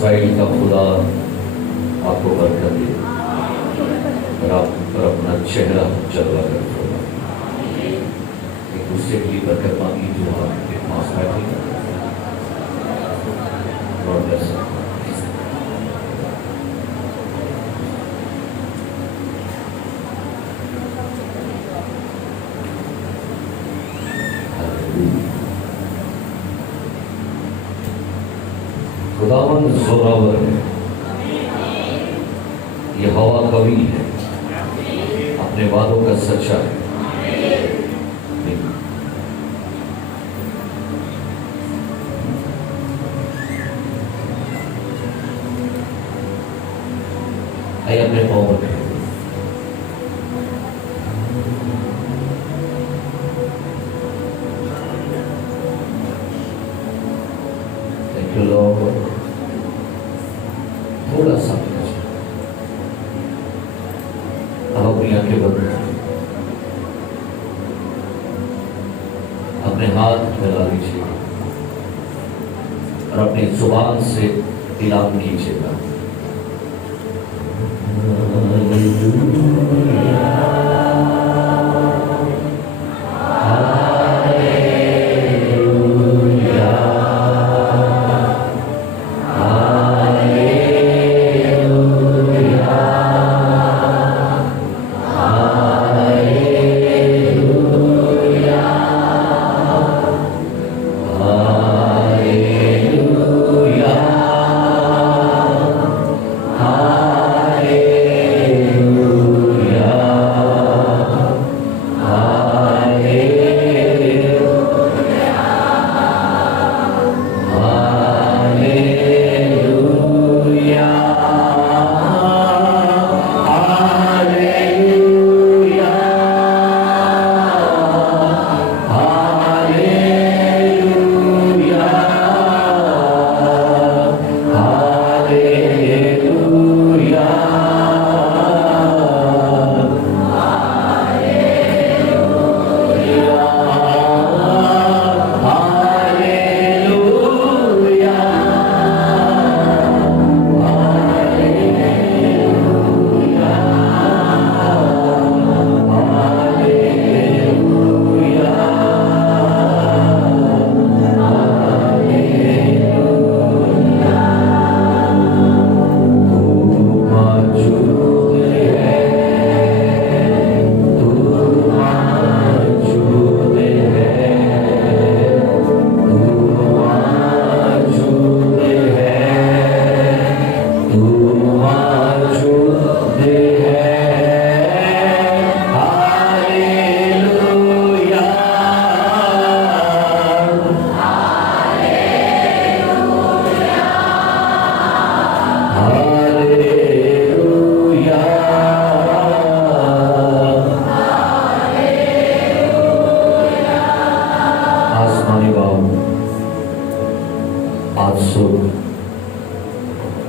اسرائیل کا خدا آپ کو برکت دے اور آپ پر اپنا چہرہ جلوہ کر فرمائے۔ ایک دوسرے کے لیے برکت مانگی جو آپ کے پاس بیٹھے اور بس خداوند زوراور ہے، یہ ہوا قوی ہے، اپنے وعدوں کا سچا ہے۔ آئیے اپنے پاؤں پر کھڑے۔ Thank you, Lord. تھوڑا سا اب اپنی آنکھیں بند کریں، اپنے ہاتھ پھیلا لیجیے اور اپنی زبان سے اعلان کیجیے گا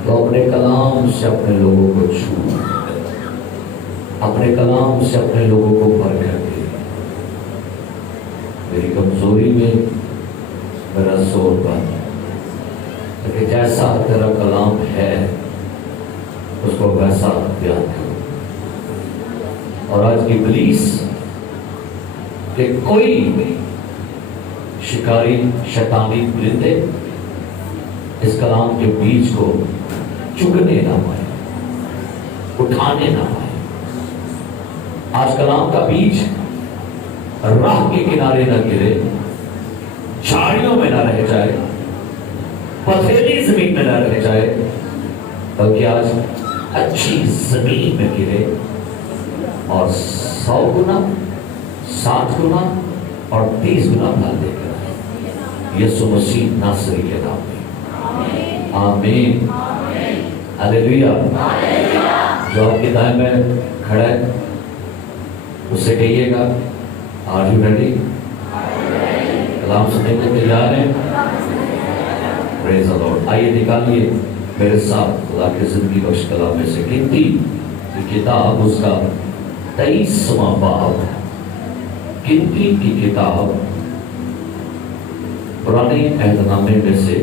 تو اپنے کلام سے اپنے لوگوں کو چھو، اپنے کلام سے اپنے لوگوں کو برکت دے۔ میری کمزوری میں میرا زور بن، کہ جیسا تیرا کلام ہے اس کو ویسا بیان کرو۔ اور آج ابلیس کہ کوئی شکاری شیطانی پرندے اس کلام کے بیج کو چگنے نہ پائے، اٹھانے نہ پائے۔ آج کلام کا بیج راہ کے کنارے نہ گرے، جھاڑیوں میں نہ رہ جائے، پتھریلی زمین میں نہ رہ جائے، بلکہ آج اچھی زمین میں گرے اور 100 گنا 7 گنا اور 30 گنا پھل دے کر یسوع مسیح ناصری کے نام میں آمین، ہلیلویا۔ جو آپ کے دائیں میں کھڑا ہے اس سے کہیے گا آر یو ریڈی؟ کلام سننے کے تیار ہیں؟ پریز دی لارڈ۔ آئیے نکالیے میرے ساتھ خدا کے زندگی بخش کلام میں سے گنتی کی کتاب، اس کا 23واں باب، گنتی کی کتاب پرانے عہد نامے میں سے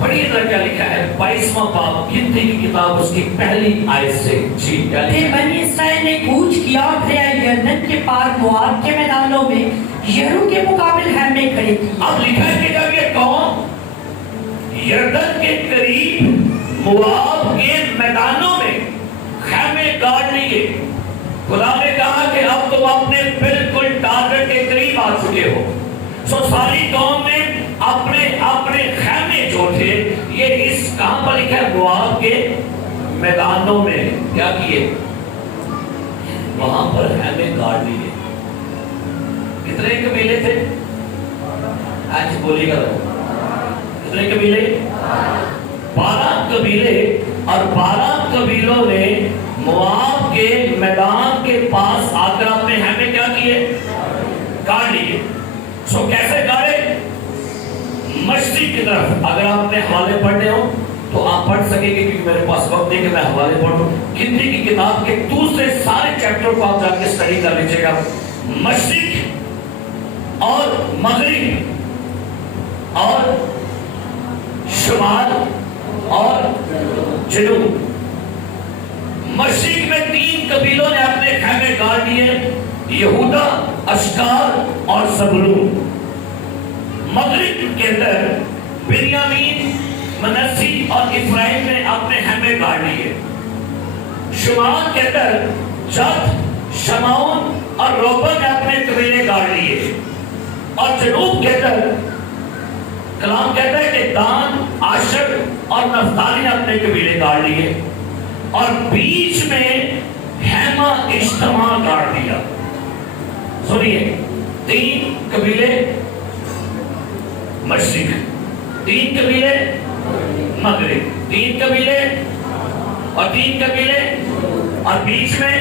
بڑی طرح کیا لکھا ہے 22واں باب گنتی کی کتاب اس کی پہلی آیت سے. جی کیا پھر لکھا ہے؟ بنی اسرائیل نے کوچ کیا اور دریا یردن کے پار مواب کے میدانوں میں یرو کے مقابل خیمے کھڑے کیے. اب لکھا ہے کہ جب یہ قوم یردن کے قریب مواب کے میدانوں میں خیمے گاڑ لیے، خدا نے کہا کہ اب تم اپنے بالکل ٹارگٹ کے قریب آ چکے ہو. سو ساری قوم نے اپنے اپنے خیمے جو تھے یہ اس کہاں پر لکھا ہے مواب کے میدانوں میں کیا کیے، وہاں پر خیمے گاڑ لیے. کتنے قبیلے تھے؟ آج بولی گا کتنے قبیلے؟ 12 قبیلے. اور 12 قبیلوں نے مواب کے میدان کے پاس آ کر اپنے خیمے کیا کیے؟ گاڑ لیے. سو کیسے گاڑے؟ مشرق کی طرف. اگر آپ نے حوالے پڑھنے ہو تو آپ پڑھ سکیں گے کیونکہ میرے پاس وقت نہیں کہ میں حوالے پڑھوں. گنتی کی کتاب کے دوسرے سارے چیپٹر کو آپ جا کے اسٹڈی کر لیجیے گا. مشرق اور مغرب اور شمال اور جنوب. مشرق میں 3 قبیلوں نے اپنے خیمے گاڑ لیے، یہودا، اشکار اور زبولون. مغرب کے اندر بنیامین، منسی اور افرائیم نے اپنے خیمے گاڑ لیے. شمال کے اندر جد، شمعون اور روبن نے اپنے قبیلے گاڑ لیے. اور جنوب کے اندر کلام کہتا ہے کہ دان، آشر اور نفتالی نے اپنے قبیلے گاڑ لیے. اور بیچ میں خیمہ اجتماع گاڑ دیا. سنیے، 3 قبیلے مشرق، 3 قبیلے مغرب، 3 قبیلے اور 3 قبیلے اور بیچ میں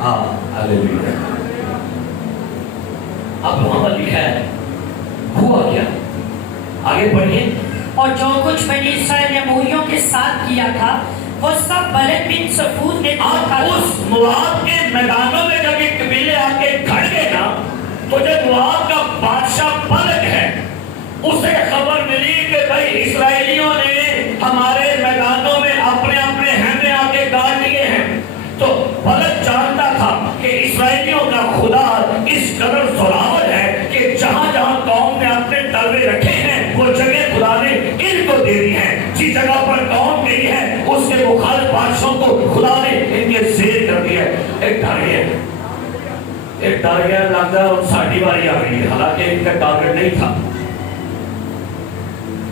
ہاللویا. اب وہاں پر لکھا ہے ہوا کیا؟ آگے پڑھیے. اور جو کچھ بنی اسرائیل نے اموریوں کے ساتھ کیا تھا وہ سب بلد بن صفور نے اس مواب کے میدانوں میں جب یہ قبیلے آ کے کھڑ گئے نا، تو جب مواب کا بادشاہ بلد ہے اسے خبر ملی کہ بھائی اسرائیلیوں نے ہمارے میدانوں میں اپنے اپنے خیمے آ کے گاڑ لیے ہیں. تو بلد جانتا تھا کہ اسرائیلیوں کا خدا اس قدر زوراور ہے کہ جہاں جہاں قوم نے اپنے تلوے رکھے ہیں وہ جگہ خدا نے ان کو دے دی ہے. جس جگہ پر قوم گئی ہے اس کے مخالف بادشاہوں کو خدا نے ان کے زیر کر دیا ہے. ایک ڈر گیا، ایک ڈر گیا، لگتا ہے ساڑھی باری آ گئی ہے. حالانکہ ان کا ٹارگٹ نہیں تھا،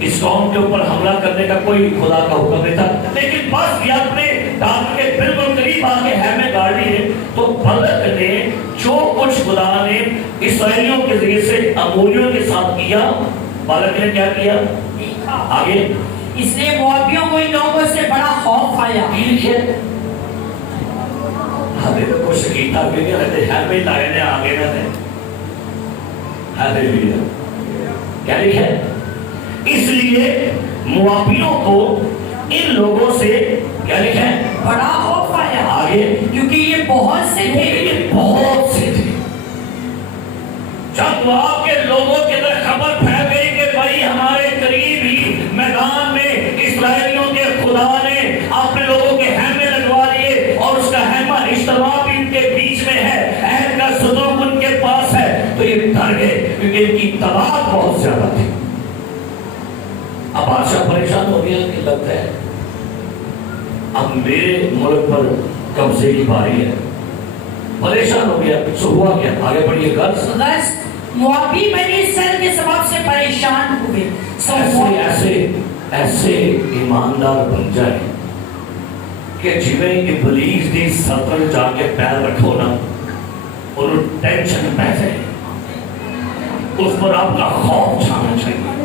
اس قوم کے اوپر حملہ کرنے کا کوئی خدا کا حکم نہیں تھا. لیکن بس یہ اپنے ٹارگٹ کے بالکل قریب آ کے خیمے گاڑ لیے. تو بلد نے جو کچھ خدا نے اسرائیلیوں کے ذریعے سے اموریوں کے ساتھ کیا، بلد نے کیا کیا؟ آگے اس لیے موابیوں کو ان لوگوں سے بڑا خوف آیا. ہمیں تو کچھ شکیتا بھی نہیں رہتے، خیمے لائے نے آگے نہ دیں. ہاللویا. کیا لکھا ہے؟ اس لیے موابیوں کو ان لوگوں سے کیا لکھا ہے؟ بڑا خوف آیا. آگے کیونکہ یہ بہت سے تھے. یہ بہت سے تھے. جب مواب کے لوگوں کے اندر خبر پھیل گئی کہ بھائی ہمارے قریب ہی میدان میں اسرائیلیوں کے خدا نے اپنے لوگوں کے خیمے لگوا لیے اور اس کا خیمہ اجتماع بھی ان کے بیچ میں ہے، عہد کا صندوق ان کے پاس ہے، تو یہ ڈر گئے کیونکہ ان کی تعداد بہت زیادہ تھی. اب بادشاہ پریشان ہو گیا کہ لگتا ہے اب میرے ملک پر قبضے کی باری ہے. پریشان ہو گیا. سو ہوا کیا؟ آگے بڑھیے. غرض موابی بنی اسرائیل کے سبب سے پریشان ہوئے. ایسے ایماندار بن جائے کہ جویں ابلیس دی سطر جا کے پیر رکھو نا انہوں ٹینشن پہ جائے، اس پر آپ کا خوف چھانا چاہیے.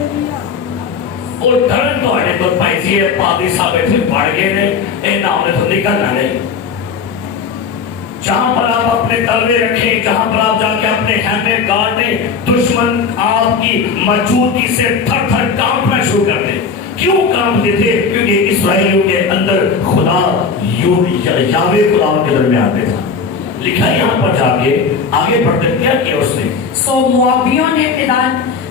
اور ڈرن تو آنے پر پائیسی ہے پادی صاحب تھے بڑھ گئے نے اے نام نے تو نکلنا نہیں. جہاں پر آپ اپنے تلوے رکھیں، جہاں پر آپ جا کے اپنے خیمے گاڑیں، دشمن آپ کی موجودگی سے تھر تھر کانپنا شروع کر دیں. کیوں کانپتے تھے؟ کیونکہ اسرائیلیوں کے اندر خدا یاوے خدا کے درمیان میں تھا. لکھا یہاں پر جا کے آگے بڑھتے کیا کیا اس نے؟ سو موابیوں نے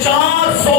400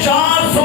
400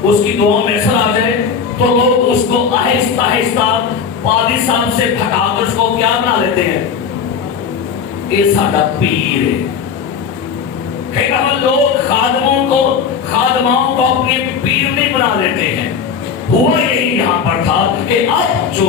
اس کی دعا میں اثر آ جائے تو لوگ اس کو آہستہ آہستہ پادری صاحب سے پھٹا کر اس کو کیا بنا لیتے ہیں؟ یہ ساڈا پیر ہے. کئی دفعہ لوگ خادماؤں کو اپنے پیر نہیں بنا لیتے ہیں. ہوا یہی یہاں پر تھا کہ اب جو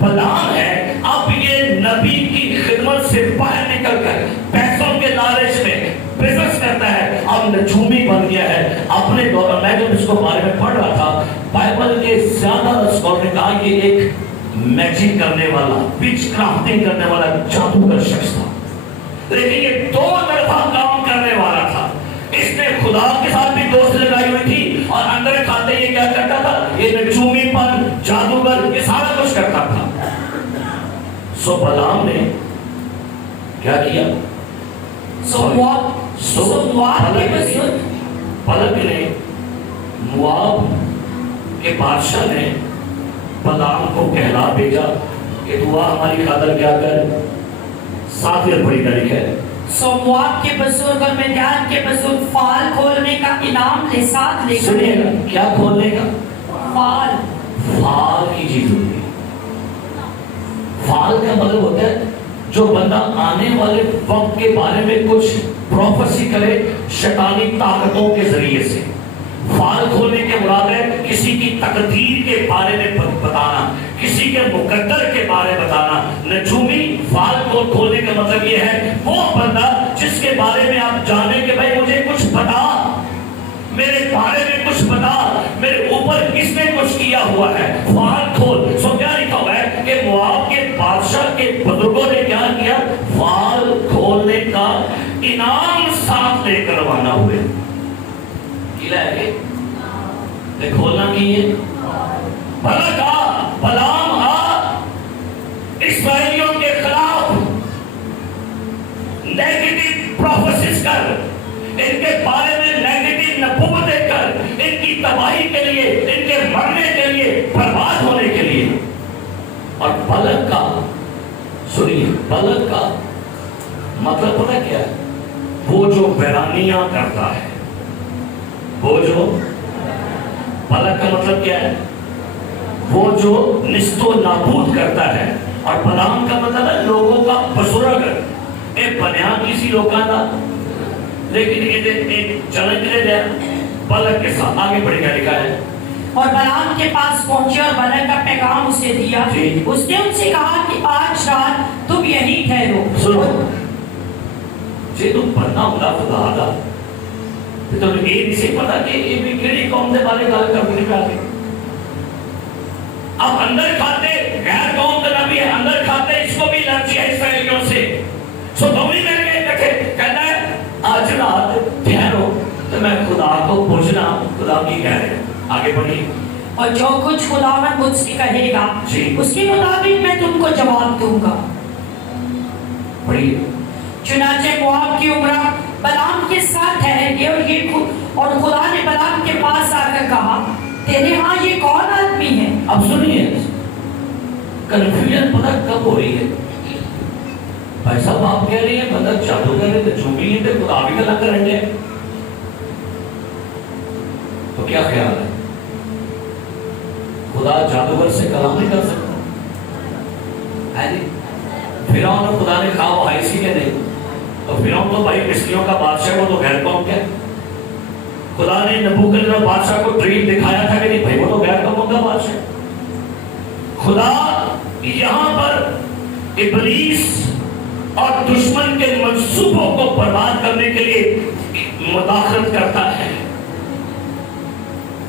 بلعام ہے اب یہ نبی کی خدمت سے باہر نکل کر پیسوں کے لالچ میں بزنس کرتا ہے، اب نجومی بن گیا ہے. اپنے دور میں جب اس کو بارے میں پڑھ رہا تھا، بائبل کے زیادہ اسکالر نے کہا کہ ایک میجک کرنے والا، وچ کرافٹنگ کرنے والا جادوگر شخص تھا، لیکن یہ دو طرفہ کام کرنے والا تھا. اس نے خدا کے ساتھ بھی دوست لگائی ہوئی تھی اور اندر کھاتے یہ کیا کرتا تھا؟ یہ نجومی پن، جادوگر، یہ سارا کچھ کرتا تھا. سو بلعام نے کیا کیا؟ بلک نے، مواب کے بادشاہ نے بلعام کو کہلا بھیجا کہ تو ہماری خاطر کیا کر، 7 بڑی تاریخ ہے. سو مواب کے بزرگ اور مدیان کے بزرگ فال کھولنے کا انعام لے ساتھ لے کر، سنیے گا کیا کھولنے کا؟ فال کی چیز ہوتی ہے. فال کا مطلب ہوتا ہے جو بندہ آنے والے وقت کے بارے میں کچھ پروفیسی کرے شیطانی طاقتوں کے ذریعے سے. فال کھولنے کے مراد ہے کسی کی تقدیر کے بارے میں بتانا، کسی کے مقدر کے بارے میں بتانا. نجومی فال کو کھولنے کا مطلب یہ ہے وہ بندہ جس کے بارے میں آپ جانیں کہ بھائی مجھے کچھ بتا، میرے بارے میں کچھ بتا، میرے اوپر کس نے کچھ کیا ہوا ہے. فال کھول. سو کیا لکھا ہوا ہے کہ مواب کے بادشاہ کے بزرگوں نے کیا کیا؟ فال کھولنے کا انعام ساتھ لے کر روانہ ہوئے. کھولنا کی ہے بلعام اسرائیلیوں کے خلاف نیگیٹو پروفیسیز کر، ان کے بارے میں نیگیٹو نبوتیں کر، ان کی تباہی کے لیے، ان کے مرنے کے لیے، برباد ہونے کے لیے. اور بلک کا، سنیے، بلک کا مطلب پتہ کیا ہے؟ وہ جو ویرانیاں کرتا ہے. وہ جو بلک کا مطلب کیا ہے؟ وہ جو نست و نابود کرتا ہے. اور بلعام کا مطلب ہے لوگوں کا بزرگ. ایک بنیاد کسی لوگوں کا، لیکن ایک چیلنج لے دیا بلک کے ساتھ. آگے بڑھ کے لکھا ہے اور بلعام کے پاس پہنچے اور بلک کا پیغام اسے دیا. اس نے ان سے کہا کہ آج رات تم یہیں ٹھہرو. سنو جی، تم پڑھنا ہوگا خدا دا تو یہ نہیں سے پتا کہ یہ بھی کیڑی قوم دے بارے گل کرنے پہ آگے. اب اندر کھاتے غیر قوم کا نبی ہے، اندر کھاتے اس کو بھی لرچی ہے اسرائیلیوں سے. سو دومی میں نے کہتے کہتا ہے آج رات ٹھہرو تو میں خدا کو پوچھنا خدا کی کہہ رہے ہیں. آگے بڑھیے. اور جو کچھ خداوند مجھ سے کہے گا اس کے مطابق میں تم کو جواب دوں گا. پڑھیے. چنانچہ مواب کی عمرہ بلعام کے ساتھ ٹھہر گئے اور خدا نے بلعام کے پاس آ کر کہا تیرے ہاں یہ کون آدمی ہے؟ اب سنیے کنفیوژن پتہ کب ہو رہی ہے؟ بھائی صاحب آپ کہہ رہے ہیں مطلب جادوگر ہے تو جھومی ہے تو خدا بھی گلا کریں گے، تو کیا خیال ہے؟ خدا جادوگر سے کلام نہیں کر سکتا ہے جی؟ فرعون اور خدا نے کہا وہ حیثی کے نہیں، تو فرعون تو بھائی مصریوں کا بادشاہ، وہ تو غیر قوم کے. خدا نے نبوکدنصر بادشاہ کو ڈریم دکھایا تھا کہ نہیں بھائی وہ تو غیر قوم کا بادشاہ. خدا یہاں پر ابلیس اور دشمن کے منصوبوں کو برباد کرنے کے لیے مداخلت کرتا ہے.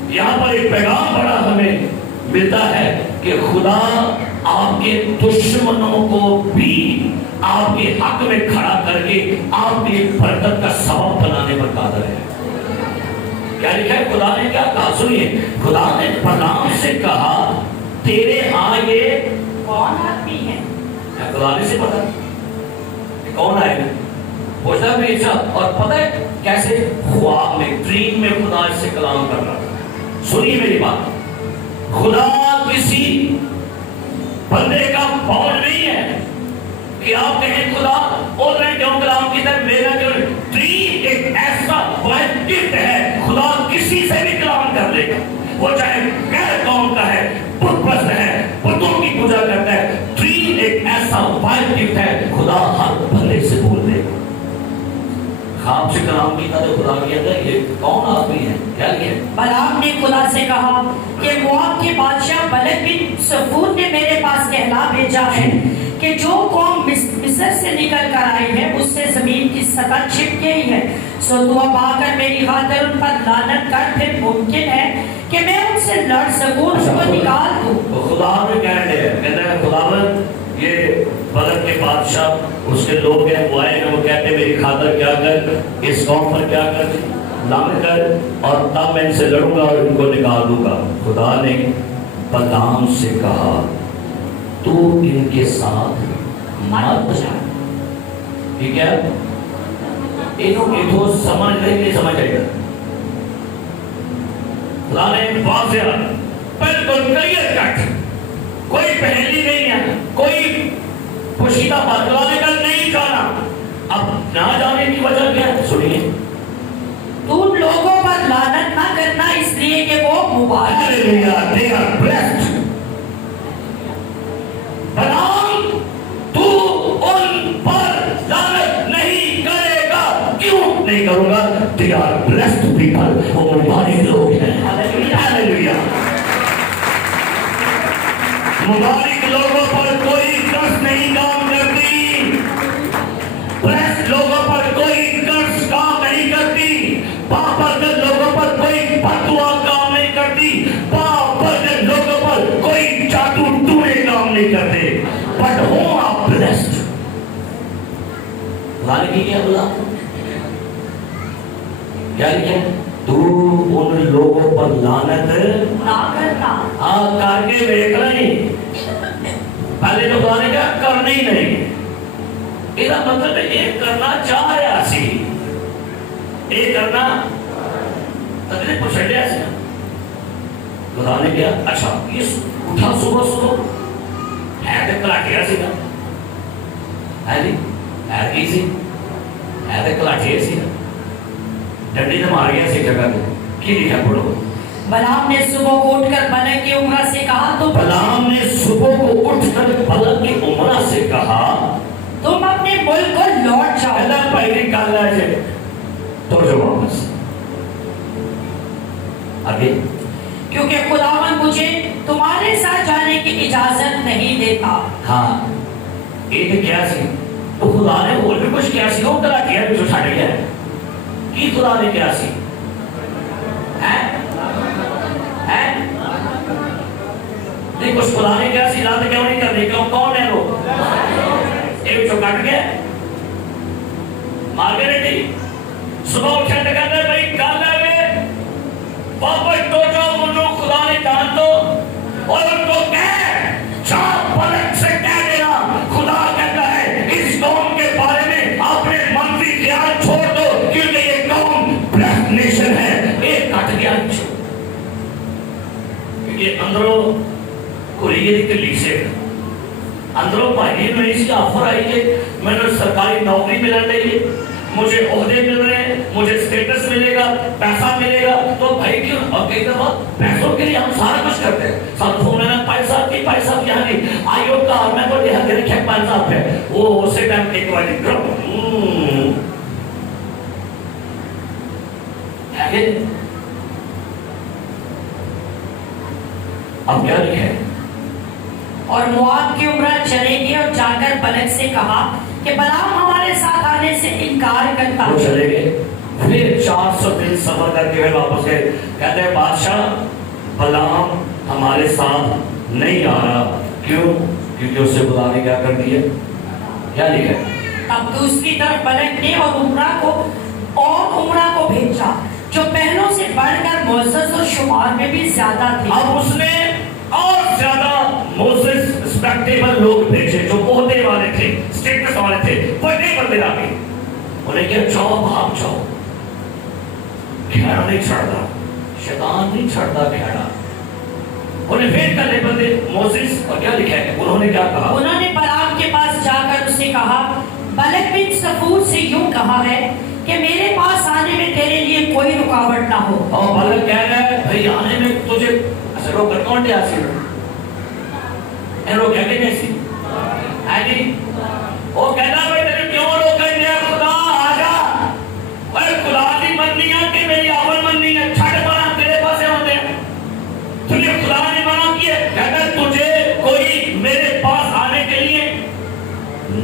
یہاں پر ایک پیغام بڑا ہمیں ملتا ہے کہ خدا آپ کے دشمنوں کو بھی آپ کے حق میں کھڑا کر کے آپ کے برکت کا سبب بنانے پر قادر ہے. کیا لکھا ہے؟ خدا نے کیا کہا؟ سنیے، خدا نے بلعام سے کہا تیرے ہاں یہ کون آدمی ہے؟ خدا نے سے پتا کون آئے گا پوچھتا ہے ایسا. اور پتہ ہے کیسے؟ خواب میں، ڈریم میں خدا اس سے کلام کر رہا تھا. سنیے میری بات، خدا کسی بندے کا باؤنڈ نہیں ہے کہ آپ کہیں خدا اور میں کیوں کلام کی طرح میرا جو ڈریم ایک ایسا گفٹ ہے، خدا کسی سے بھی کلام کر لے گا. وہ چاہے غیر قوم کا ہے، بت پرست ہے، بتوں کی پوجا کرتا ہے، ڈریم ایک ایسا وائٹ گفٹ ہے، خدا ہر بندے سے بول دے گا۔ خواب سے کلام کی تو خدا کیا تھا یہ کون آدمی ہے، کیا لکھے؟ بلعام نے خدا سے کہا کہ مواب کے بادشاہ بلق بن صفور نے میرے پاس کہلا بھیجا ہے کہ جو قوم مصر سے نکل کر آئی ہے اس سے زمین کی سطح چھپ گئی ہے، سو تو اب آ کر میری خاطر ان پر لعنت کر، پھر ممکن ہے کہ میں ان سے لڑ سکوں، ان کو نکال دوں۔ خدا نے کہتا ہے خداوند یہ بلق کے بادشاہ اس کے لوگ ہیں، وہ آئے ہیں، وہ کہتے ہیں میری خاطر کیا کر، اس قوم پر کیا کر، لعنت کر، اور تب میں ان سے لڑوں گا اور ان کو نکال دوں گا۔ خدا نے بلعام سے کہا تو ان کے ساتھ مت جا۔ ٹھیک ہے، انہوں کی تو سمجھ نہیں سمجھ آئے گا۔ خدا نے واضح بالکل کلیئر کٹ، کوئی پہلی نہیں ہے، کوئی پوشیدہ بات خدا نے کہا نہیں جانا۔ اب نہ جانے کی وجہ کیا ہے سنیے، تو ان لوگوں پر لعنت نہ کرنا اس لیے کہ وہ مبارک ہیں۔ بلعام تو ان پر لعنت نہیں کرے گا، کیوں نہیں کروں گا؟ they are blessed people، وہ مبارک لوگ ہیں۔ ہاللیلویا، مبارک لوگوں پر کوئی قرض نہیں کام کرتی، blessed لوگوں پر کوئی قرض کام نہیں کرتی، پاپرجن لوگوں پر کوئی فتوا کام نہیں کرتی، پاپرجن لوگوں پر کوئی جادو ٹونے کام نہیں کرتے، but who are blessed۔ خدا نے کیا بولا، کیا لکھا ہے؟ تو ان لوگوں پر لعنت نہ کرنا۔ کر کے دیکھ نہیں، پہلے تو خدا نے کہا کرنی نہیں، یہ مطلب ہے یہ کرنا چاہ رہا سی، یہ کرنا تقریباً پچھڑ رہا سی۔ خدا نے کہا اچھا یہ اٹھا صبح ہے تو کلاٹیا سی نا، ہے جی ہے کی سی، ہے تو کلاٹیا سی نا، ڈنڈی نے مار گیا سی جگہ کو، کی لکھا پڑھو۔ بلعام نے صبح کو اٹھ کر بلق کی عمرہ سے کہا تو بلعام نے صبح کو اٹھ کر بلق کی عمرہ سے کہا تم اپنے ملک کو لوٹ جاؤ۔ اللہ پہلی کال ہے تو جو واپس آگے، کیونکہ خداوند مجھے تمہارے ساتھ جانے کی اجازت نہیں دیتا۔ ہاں ایک کیا سی تو خدا نے اور بھی کچھ کیا سی، وہ کرا کیا بھی جو چھڑ گیا ہے کی خدا نے کیا سی نہیں کچھ خدا نے کیا سی، لات کیوں نہیں کرنے کیوں، کون ہے وہ ایک جو کٹ گیا مار گئے تھی، صبح اٹھے تو کہتے ہیں بھائی کل ہے واپس تو جاؤ، ان لوگ خدا نے جان دو اور ان کو کہہ جاؤ بلق سے کہہ دینا خدا کہتا ہے اس قوم کے بارے میں اپنے منفی خیال چھوڑ دو کیونکہ یہ قوم بلیسڈ نیشن ہے۔ ایک کٹ گیا کیونکہ اندروں کوریے کے لیسے اندروں بھائی میں اسی آفر آئی ہے، میں نے سرکاری نوکری ملن رہی ہے، مجھے عہدے مل رہے ہیں، مجھے سٹیٹس ملے گا، پیسہ ملے گا، تو بھائی کیوں اور کئی دفعہ پیسوں کے لیے ہم سارا کچھ کرتے ہیں، سب فون میں پیسہ کی پیسہ کیا نہیں آئیو کا میں کو دیہا کرے کھیک پیسہ پہ وہ اسے ٹائم ایک والی گرم اب کیا لکھے اور مواب کی عمرہ چلے گی اور جا کر بلق سے کہا کہ بلعام ہمارے ساتھ آنے سے انکار کرتا وہ چلے گئے، پھر 400 دن سفر کر کے واپس گئے، کہتے ہیں بادشاہ بلعام ہمارے ساتھ نہیں آ رہا، کیوں؟ کیونکہ اس سے خدا نے کیا کر دیا، کیا لکھا ہے؟ اب دوسری طرف بلق نے اور عمرہ کو بھیجا جو پہلوں سے بڑھ کر معزز اور شمار میں بھی زیادہ تھے۔ اب اس نے اور زیادہ موسس رسپیکٹیبل لوگ بھیجے جو عہدے والے تھے، سٹیٹس والے تھے، بڑے بندے آگے انہیں کیا جاؤ بھاگ جاؤ، کھیڑا نہیں چھڑتا، شیطان نہیں چھڑتا کھیڑا، انہیں پھر کرنے بندے موسس اور کیا لکھا ہے انہوں نے کیا کہا، انہوں نے بلعام کے پاس جا کر اسے کہا بلق بن صفور سے یوں کہا ہے کہ میرے پاس آنے میں تیرے لیے کوئی رکاوٹ نہ ہو. اور بلک کہہ رہا ہے بھئی آنے میں تجھے اصل وہ کون دے آسی ان لوگ کہتے ہیں ایسی آجی وہ کہتا بھئی تیرے کیوں لوگ کہتے ہیں خدا آجا بھئی خدا دی مننی ہے کہ میری اول مننی ہے چھٹ بنا تیرے پاسے ہوتے ہیں تجھے خدا نے منع کیا کہتا ہے تجھے کوئی میرے پاس آنے کے لیے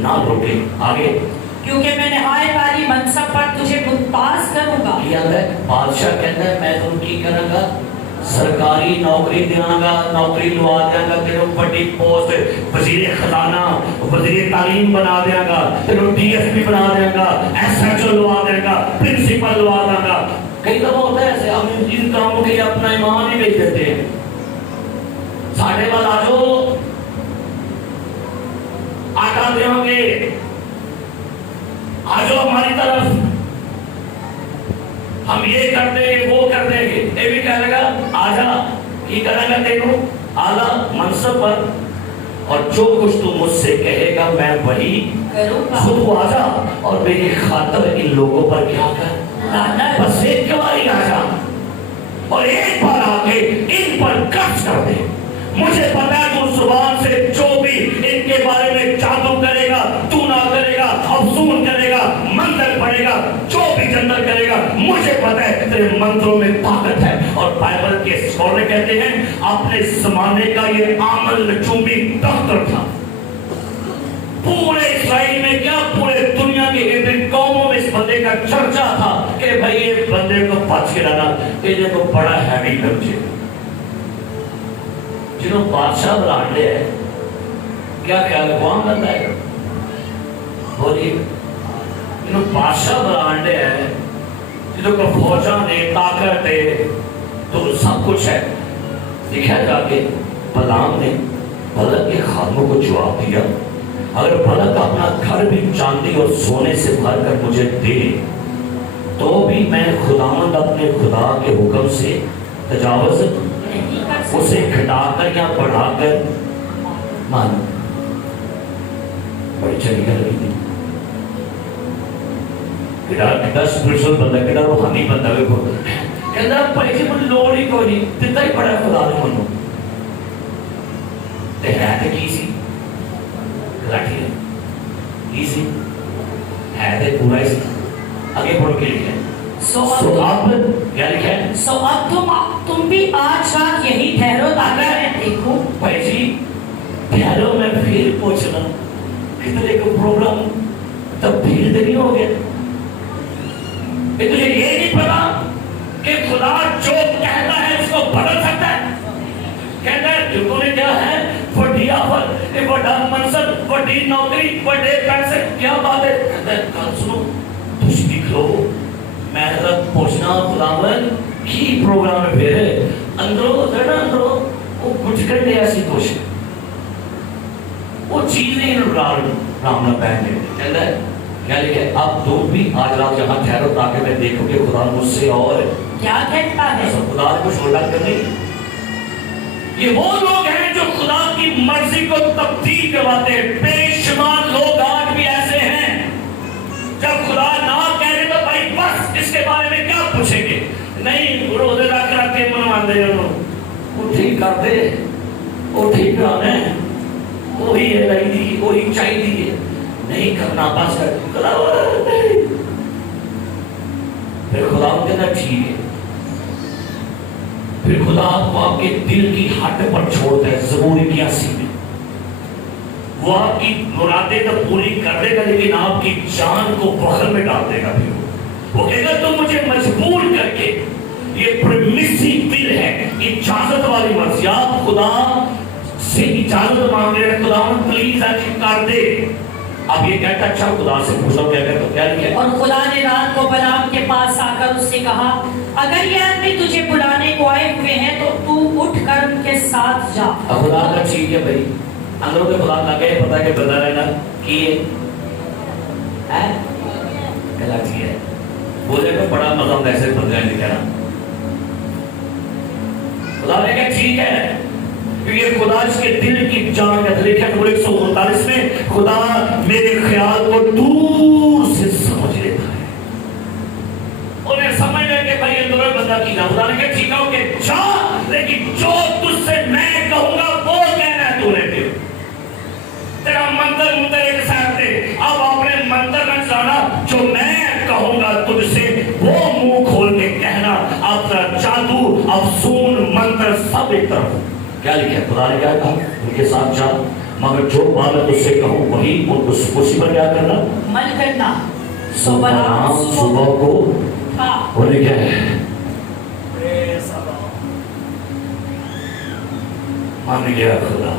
نہ روکے. آگے کیونکہ میں نہایت عالی منصب پر تجھے ممتاز کروں گا. یہ آتا ہے بادشاہ کہتا ہے میں تم کی کروں گا سرکاری نوکری دیاں گا نوکری لوا دیاں گا تیرے بڑی پوسٹ وزیر خزانہ وزیر تعلیم بنا دیاں گا تیرے ڈی ایس پی بنا دیاں گا ایس ایچ او لوا دیاں گا پرنسپل لوا دیاں گا. کئی دفعہ ہوتا ہے ایسے ہم ان کاموں کے لیے اپنا ایمان ہی بیچ دیتے ہیں. ساڑھے بعد آجو آٹا دیاں گے آجو ہماری طرف ہم یہ کر دیں گے وہ کر دیں گے. یہ بھی کہہ لگا آجا یہ کریں گا تیرو اعلیٰ منصب پر اور جو کچھ تو مجھ سے کہے گا میں وہی کروں گا. خود آجا اور میری خاطر ان لوگوں پر کیا کر بس ایک بار آجا اور ایک بار آ کے ان پر قبض کر دے. مجھے پتا ہے تو زبان سے جو بھی ان کے بارے میں جادو کرے گا تو نہ کرے گا افسون کرے گا منتر پڑے گا جو بھی جنتر کرے گا مجھے پتا ہے تیرے منتروں میں طاقت ہے. اور بائبل کے اسکالر کہتے ہیں اپنے زمانے کا یہ عامل نجومی ڈاکٹر تھا. پورے اسرائیل میں کیا پورے دنیا کے ارد قوموں میں اس بندے کا چرچا تھا کہ بھائی یہ بندے کو بچ کے لانا یہ تو بڑا ہیوی لمجے جنہوں بادشاہ بلانڈے ہے کیا خیال قوام بنتا ہے بولیے جنہوں بادشاہ بلانڈے ہے جنہوں کو فوجاں نے طاقت ہے تو سب کچھ ہے. لکھا جا کے بلام نے بلک کے خادموں کو جواب دیا اگر بلک اپنا گھر بھی چاندی اور سونے سے بھر کر مجھے دے تو بھی میں خداوند اپنے خدا کے حکم سے تجاوز اسے گھٹا کر یا بڑھا کر مانو. بڑی چلی گئی لگی تھی کتا سپرچل بندہ کتا روحانی بندہ بھی کھو کہتا پیسے مجھے لوڑ ہی کوئی نہیں دیتا ہی پڑا خدا نے منو تے ہے تے کی سی کلاٹھی ہے کی سی ہے تے پورا ہی سی. آگے پڑھ کے لکھا ہے سو اب کیا لکھا ہے سو اب تم بھی آج رات یہی ٹھہرو تاکہ میں دیکھوں. بھائی جی ٹھہرو میں پھر پوچھنا کتنے کو پروگرام تبدیل نہیں ہو گیا. تجھے یہ نہیں پتا کہ خدا جو کہتا ہے اس کو بدل سکتا ہے. کہتا ہے جو نے کیا ہے بڑی آفر بڑا منصب بڑی نوکری بڑے پیسے کیا بات ہے. کہتا ہے کل سنو تجھ دیکھ لو میں حضرت پوچھنا خداوند کی پروگرام میں پھر اندروں دڑا اندروں وہ کچھ کرنے ایسی کوشش وہ چیز نہیں رامنا پہنے. کہتا ہے کیا لکھے اب تم بھی آج رات یہاں ٹھہرو تاکہ میں دیکھوں کہ خدا مجھ سے اور کیا کہتا ہے. خدا کو چھوڑا کرنے یہ وہ لوگ ہیں جو خدا کی مرضی کو تبدیل کرواتے ہیں. بے شمار لوگ آج بھی ایسے ہیں جب خدا نہ کہے تو بھائی بس اس کے بارے میں کیا پوچھیں گے. نہیں روزے رکھ رکھ کے منوا دے وہ ٹھیک کر دے وہ ٹھیک کرانا ہے وہی ہے نہیں دی وہی چاہیے نہیں کرنا بس کر خدا پھر خدا کہنا ٹھیک ہے. پھر خدا آپ کو آپ کے دل کی ہٹ پر چھوڑتا ہے. زبور 81 میں وہ آپ کی مرادیں تو پوری کر دے گا لیکن آپ کی جان کو بخل میں ڈال دے گا. پھر وہ کہے گا تم مجھے مجبور کر کے یہ پرمیسی بل ہے اجازت والی مرضی آپ خدا سے اجازت مانگ رہے ہیں خدا پلیز ایسی کر دے. اب یہ کہتا اچھا خدا سے پوچھو کیا کہتا کیا لکھا. اور خدا نے رات کو بلعام کے پاس آ کر اس سے کہا اگر یہ آدمی تجھے بلانے کو آئے ہوئے ہیں تو تو اٹھ کر ان کے ساتھ جا. خدا کا ٹھیک ہے بھائی اندروں کے خدا کا کہے پتا کہ بندہ رہنا کیے غلط ہے بولے تو بڑا مزہ ایسے بندہ نہیں کہنا. خدا نے کہا ٹھیک ہے کیونکہ خدا اس کے دل کی جان کا لکھا ہے 139 میں خدا میرے خیال کو دور سے سمجھ لیتا ہے. نہ کینا. خدا نے کہا ٹھیک ہے کہ جا, لیکن جو تجھ سے میں کہوں گا وہ کہنا ہے تو نے. پھر تیرا منتر ایک ساتھ دے. اب اپنے منتر میں جانا, جو میں کہوں گا تجھ سے وہ منہ کھول کے کہنا. اپنا جادو, افسون, منتر سب ایک طرف. کیا لکھا ہے؟ خدا نے کیا کہا ان کے ساتھ جا, مگر جو بات میں تجھ سے کہوں وہی اس کرسی پر کیا کرنا, عمل کرنا. سو بلعام صبح کو انہیں کیا ہے مان گیا خدا.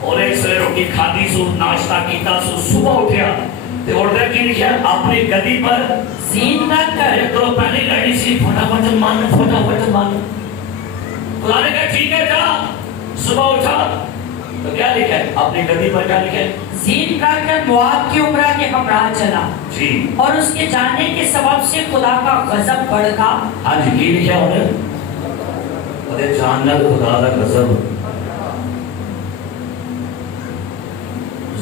اور ایک سویرے روٹی کھادی سو, ناشتہ کیتا سو, صبح اٹھیا تے آرڈر کی لکھا اپنی گدی پر زین رکھ کر. ایک تو پہلی گاڑی سی فٹافٹ مان. خدا نے کہا ٹھیک ہے جا. صبح اٹھا تو کیا لکھا ہے اپنی گدی پر, کیا لکھا ہے زین رکھ کر مواب کی عمرہ کے ہمراہ چلا. جی. اور اس کے جانے کے سبب سے خدا کا غضب بڑھا. ہاں جی, کی لکھا ہے انہیں جاننا خدا کا غضب.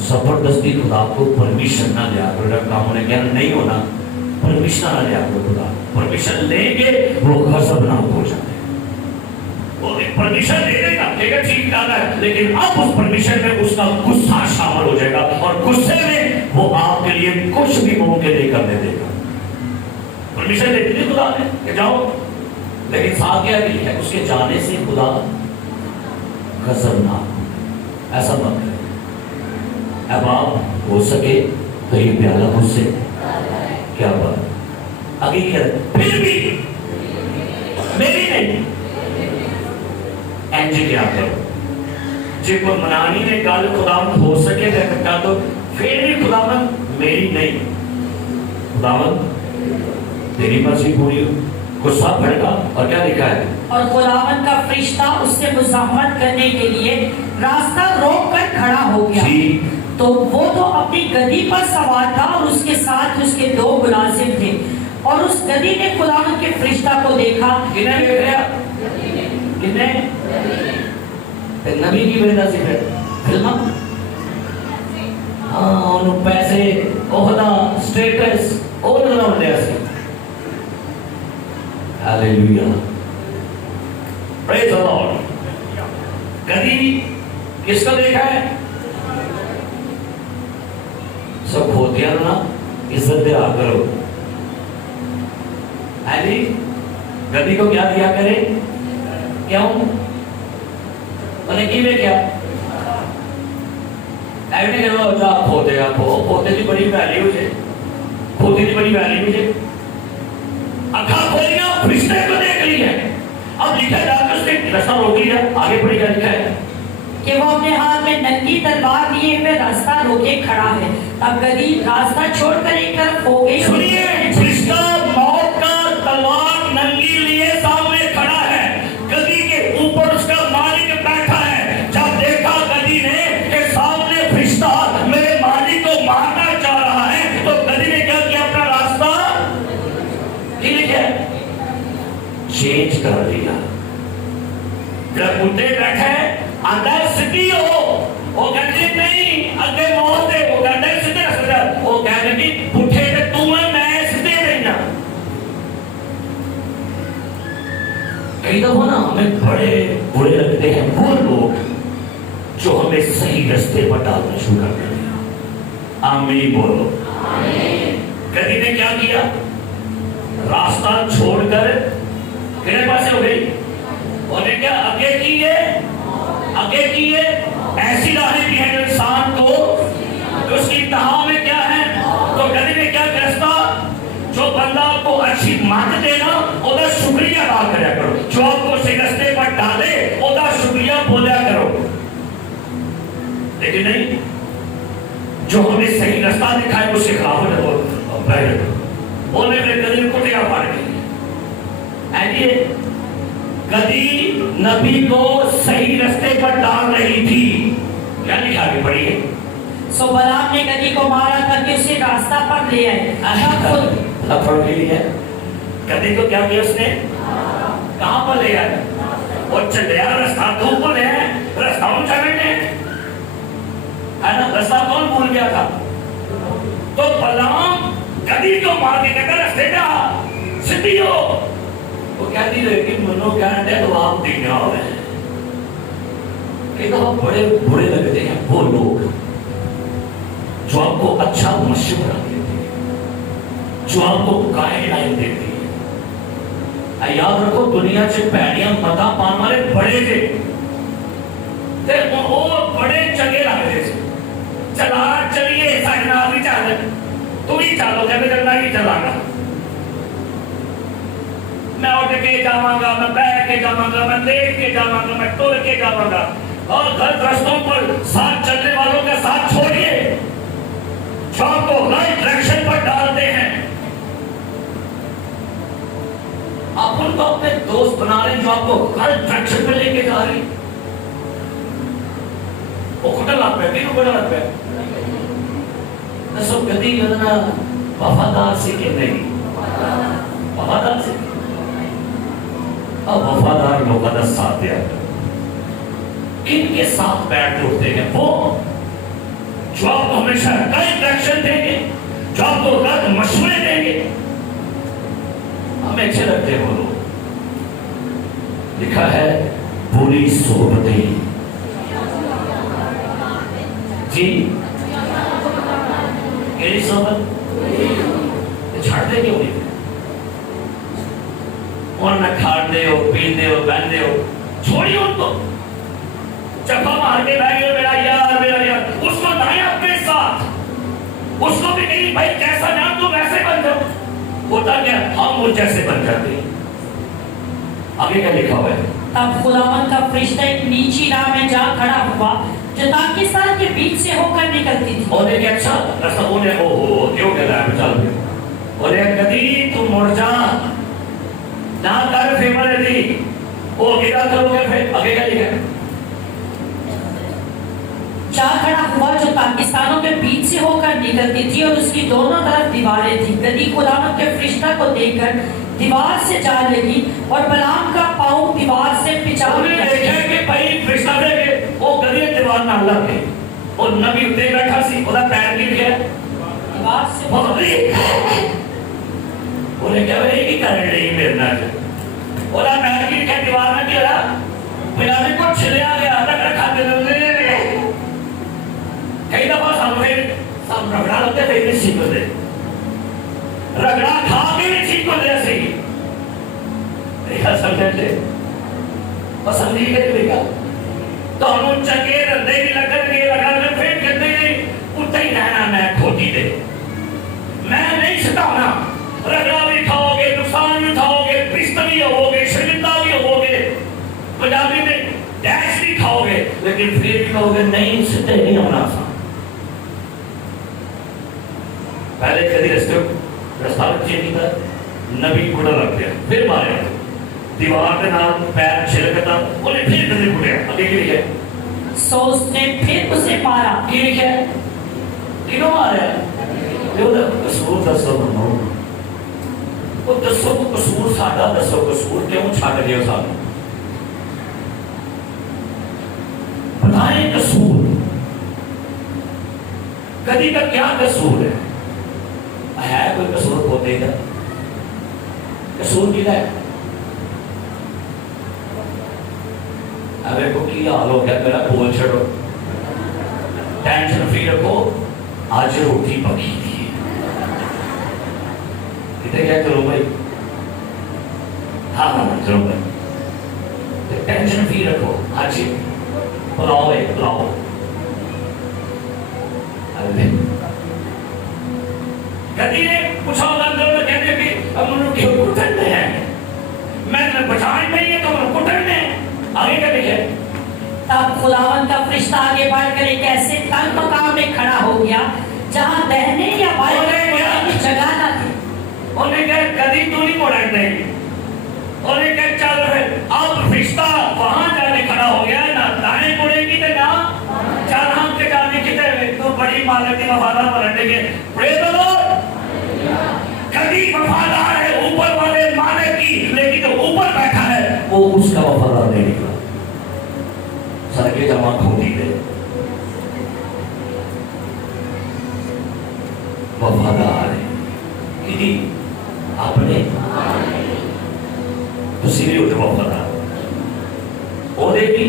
زبردستی خدا کو پرمیشن نہ لیا کرو. کام انہیں کہنا نہیں ہونا, پرمیشن نہ لیا کرو. خدا پرمیشن لیں گے وہ غضب نہ ہو جائے. وہ پرمیشن دے دے گا, کہے گا ٹھیک ہے, لیکن اب اس پرمیشن میں اس کا غصہ شامل ہو جائے گا, اور غصے میں وہ آپ کے لیے کچھ بھی ممکن نہیں کرنے دے گا. پرمیشن دے دی خدا نے کہ جاؤ, لیکن ساتھ کیا بھی ہے اس کے جانے سے خدا غضب نہ. ایسا مت کرے. اب آپ ہو سکے تو یہ پیالہ مجھ سے کیا بات حقیقت پھر بھی میری نہیں. اینجی کیا کرو جی کو منانی نے کہا خداوند ہو سکے کہا تو پھر بھی خداوند میری نہیں, خداوند تیری مرضی پوری ہو. غصہ بھڑکا اور کیا لکھا ہے, اور خداوند کا فرشتہ اس سے مزاحمت کرنے کے لیے راستہ روک کر کھڑا ہو گیا. تو وہ تو اپنی گدی پر سوار تھا اور اس کے ساتھ اس کے 2 ملازم تھے. اور اس گدی نے خداوند کے فرشتہ کو دیکھا. کنہیں دیکھ رہا, کنہیں نبی کی بے نصیب ہے فلمہ. ہاں انہوں پیسے, عہدہ, سٹیٹس اور نہ لے ایسے. ہاللیلویہ, پریز دی لارڈ. گدی کس کو دیکھا ہے, سب کھوتیاں نا عزت دیا کرو. جی گدی کو کیا دیا کرے, کیوں انہیں کی میں کیا ایونے کہ وہ جا کھوتے گا, کھوتے کی بڑی ویلی ہو جائے, کھوتے کی بڑی ویلی ہو جائے. اکھا کھولیا فرشتے کو دیکھ لی ہے. اب لکھا جا کر اس نے رستہ روک لیا. آگے پڑھی کیا لکھا ہے کہ وہ اپنے ہاتھ میں ننگی تلوار لیے ہوئے راستہ روکے کھڑا ہے. اب گدی راستہ چھوڑ کر ایک طرف ہو گئی. سنیے, فرشتہ موت کا تلوار ننگی لیے سامنے کھڑا ہے. گدی کے اوپر اس کا مالک بیٹھا ہے. جب دیکھا گدی نے کہ سامنے فرشتہ میرے مالک کو مارنا چاہ رہا ہے, تو گدی نے کیا کیا, اپنا راستہ چینج کر دیا. جب بڈھے بیٹھے اندر سدھی ہو, وہ کہتے نہیں اگے موت ہے, وہ کہتے سدھے سدھا, وہ کہتے نہیں بڈھے تے تو میں سدھے رہنا. کئی دفعہ نا ہمیں بڑے برے لگتے ہیں وہ لوگ جو ہمیں صحیح رستے پر ڈالنا شروع کر دیتے ہیں. آمین بولو. گدی نے کیا کیا, راستہ چھوڑ کر کہنے پاسے ہو گئی. انہیں کیا آگے کیے ایسی راہیں بھی ہیں جو انسان کو اس کی انتہا میں کیا ہے. تو گدی نے کیا رستہ, جو بندہ آپ کو اچھی مت دے نا وہ شکریہ ادا کریا کرو. جو آپ کو صحیح رستے پر ڈالے وہ شکریہ بولیا کرو. لیکن نہیں, جو ہمیں صحیح رستہ دکھائے اس کے خلاف بولنے میں گدی نے کٹیا پاڑ گئی. گدی نبی کو صحیح رستے پر ڈال رہی تھی. کیا لکھا آگے پڑھیے. سو بلعام نے گدی کو مارا کر کے اسے راستہ پر لے آئے. پڑھ کے لیے گدی کو کیا کیا اس نے, کہاں پر لے آئے, اور چلے رستہ دھوپ لے آئے, رستہ ان چلنے ہے نا, رستہ کون بھول گیا تھا. تو بلعام گدی کو مار کے کہتا رستے جا, سدھی ہو وہ کہتی رہے کہ منو کہنے تو آپ دینا ہوئے کہ تو بڑے برے لگتے ہیں وہ لوگ جو آپ کو اچھا مشورہ دیتے ہیں، جو آپ کو گائیڈ لائن دیتے ہیں۔ یاد رکھو دنیا سے پیڑیاں متا پان والے بڑے تھے تے وہ بڑے چنگے لگتے تھے، چلا چلیے سجنا بھی چل تم ہی چلو جب چلنا ہی چلا گا، میں اٹھ کے جاواں گا، میں بیٹھ کے جاواں گا، میں لیٹ کے جاواں گا، میں ٹر کے جاواں گا، اور غلط رستوں پر ساتھ چلنے والوں کا ساتھ چھوڑیے جو آپ کو رائٹ ڈائریکشن پر ڈالتے ہیں۔ آپ ان کو اپنے دوست بنا رہے ہیں جو آپ کو غلط ڈائریکشن پہ لے کے جا رہے ہیں۔ وہ کھٹا لگ پہ کینوں کھٹا لگ پہ نسو کدی یدنا وفادار سے کہ نہیں وفادار سے اب وفادار لوگوں کا ساتھ دیا ان کے ساتھ بیٹھ کے اٹھتے ہیں، وہ جو آپ کو ہمیشہ رائٹ ڈائریکشن دیں گے، جو آپ کو غلط مشورے دیں گے۔ ہمیں اچھے لگتے ہیں وہ لوگ، لکھا ہے بری صحبتیں جی میری صحبت چھڑتے کیوں نہیں اور نہ کھاتے ہو پیتے ہو بہنتے ہو، چھوڑیے ان کو، چپا مار کے بیٹھ گئے میرا یار اس کو نہ اپنے ساتھ، اس کو بھی نہیں بھائی جیسا جان تو ویسے بن جاؤ، ہوتا کیا ہم وہ جیسے بن جاتے ہیں۔ آگے کیا لکھا ہوا ہے؟ تب خداوند کا فرشتہ ایک نیچی راہ میں جا کھڑا ہوا جو پاکستان کے بیچ سے ہو کر نکلتی تھی، اور ایک اچھا رسا انہیں کیوں کہہ رہا ہے چل اور ایک کدی تم مڑ جا نہ کر فیمر دی وہ گرا کرو گے پھر آگے کیا لکھا ہے؟ جا کھڑا ہوا جو پاکستانوں کے بیچ سے ہو کر نکلتی تھی اور اس کی دونوں طرف دیواریں تھیں۔ گدی خداوند کے فرشتہ کو دیکھ کر دیوار سے جا لگی اور بلعام کا پاؤں دیوار سے پچھا گیا۔ دیکھا کہ بھائی فرشتہ دے کے وہ گدی دیوار نہ لگ گئی اور نبی اتنے بیٹھا سی وہ پیر گر گیا دیوار سے انہیں کہا بھائی یہ کر رہی میرے نال اور پیر گر کے دیوار میں گرا پنانے کو چھلیا گیا رکھا دے کئی دفعہ سام رگڑا لگتے تھے نہیں سیکھ دے رگڑا کھا کے نہیں سیکھ دے سی دیکھا سمجھے تھے پسند نہیں کرے دیکھا تو ہم چکے رندے بھی لگن گے لگن پھر کہتے ہیں اتنا ہی رہنا میں کھوٹی دے میں نہیں ستانا، رگڑا بھی کھاؤ گے نقصان بھی کھاؤ گے پست بھی ہو گے شرمندہ بھی ہو گے پنجابی میں ڈیش بھی کھاؤ گے لیکن پھر بھی کہو گے نہیں ستے نہیں ہونا آسان۔ پہلے کدی رستہ رکھیے نہیں تھا نبی کھڑا رکھ دیا پھر مارے دیوار کے نام پیر چھلکتا انہیں پھر کدی کھڑیا آگے کی لکھے سو اس نے پھر اسے مارا کی لکھے کیوں مارے قصور دسو بنو وہ دسو کو قصور ساڈا دسو قصور کیوں چھاڑ دیا سانو بتائیں قصور کدی کا کیا قصور ہے کوئی قصور ہوتے گا قصور کی ہے ابے کو کی حال ہو گیا میرا بول چھڑو ٹینشن فری رکھو آج روٹی پکی تھی کتنے کیا کرو بھائی ہاں چلو بھائی ٹینشن فری رکھو آج پلاؤ ہے پلاؤ کدی نے پوچھا ہوگا اندر کہتے کہ ہم انہوں کیوں کٹھنے ہیں میں نے بچائیں نہیں ہے تو انہوں کٹھنے ہیں آگے کیا لکھے تب خداوند کا فرشتہ آگے بڑھ کر ایک ایسے تنگ مقام میں کھڑا ہو گیا جہاں دہنے یا بائیں کی جگہ نہ تھی۔ انہیں کہا کدی تو نہیں موڑیں دیں گے انہیں کہا چل رہے اب فرشتہ وہاں جانے کھڑا ہو گیا نہ دائیں مڑے گی تو نہ چل ہم کے جانے کی تو بڑی مالک کی وفادار بننے کے پریز دی لارڈ کبھی وفادار ہے اوپر والے مالک کی لیکن جو اوپر بیٹھا ہے وہ اس کا وفادار نہیں نکلا سر کے جمع کھوٹی دے وفادار ہے کہ اپنے عہدے بھی،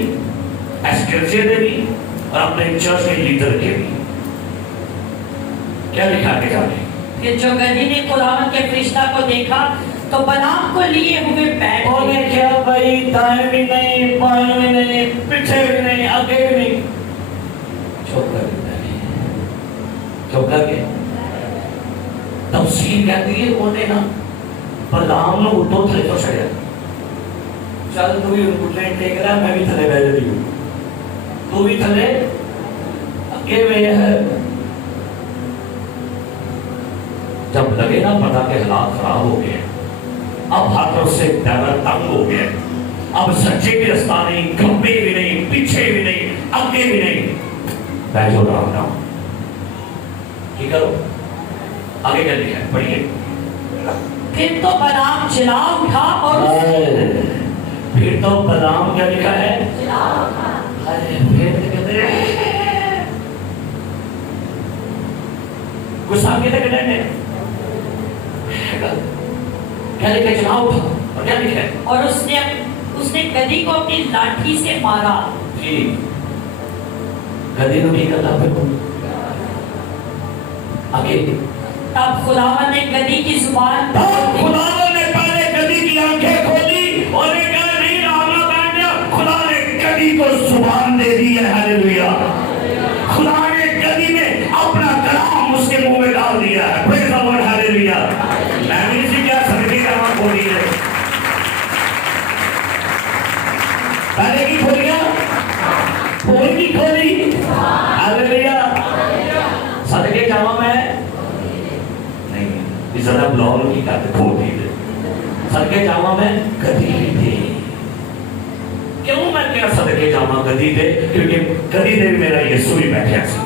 ایسٹریچے دے بھی، اور اپنے چرچ کے لیڈر کے بھی. کیا لکھا کے جا کے؟ کہ جو گدھی نے خداوند کے فرشتہ کو دیکھا تو بلعام کو لیے ہوئے بیٹھ انہیں کیا بھائی دائیں بھی نہیں، بائیں بھی نہیں، پیچھے بھی نہیں، آگے بھی نہیں، چپ کر کے بیٹھے. چپ کر کے تفسیر کہتی ہے انہیں نا بلعام نے اٹھو تھے تو چڑھیا. چل تو بھی اٹھنے ٹیک رہا، میں بھی تھلے بیٹھ رہی ہوں، تو بھی تھلے آگے میں ہے. جب لگے نا پتا کہ حالات خراب ہو گئے، اب ہاتھوں سے ڈر تنگ ہو گیا، اب سچے بھی رستہ نہیں، کھمبے بھی نہیں، پیچھے بھی نہیں، آگے بھی نہیں، بیٹھو رام رام. ٹھیک کرو آگے کیا لکھا ہے پڑھیے. پھر تو بلعام چلا اٹھا اور پھر تو بلعام کیا لکھا ہے؟ چلا اٹھا. پھر کہتے ہیں غصہ کے تک ڈرنے کیا لکھا ہے؟ چلا اٹھا. اور کیا لکھا ہے؟ اور اس نے گدھی کو اپنی لاٹھی سے مارا. جی گدھی کو نہیں کرتا پھر آگے. تب خداوند نے گدھی کی زبان خداوند نے پہلے گدھی کی آنکھیں کھولی اور نے کہا نہیں آنا بیٹھ گیا. خدا نے گدھی کو زبان دے دی ہے. ہاللیلویا. خدا نے گدھی میں اپنا کلام اس کے منہ میں ڈال دیا ہے. پریز دی لارڈ. ہاللیلویا. میں بھی اسی کیا صدقے کا آنکھ کھولی ہے. پہلے کی کھولیا پھول کی کھولی. ہاللیلویا. صدقے جامع میں نہیں زیادہ بلاؤ کی کہتے کھوٹی دے. صدقے جامع میں گدھی دے. کیوں میں کیا صدقے جامع گدھی دے؟ کیونکہ گدھی دے میرا یسوع بھی بیٹھا سی.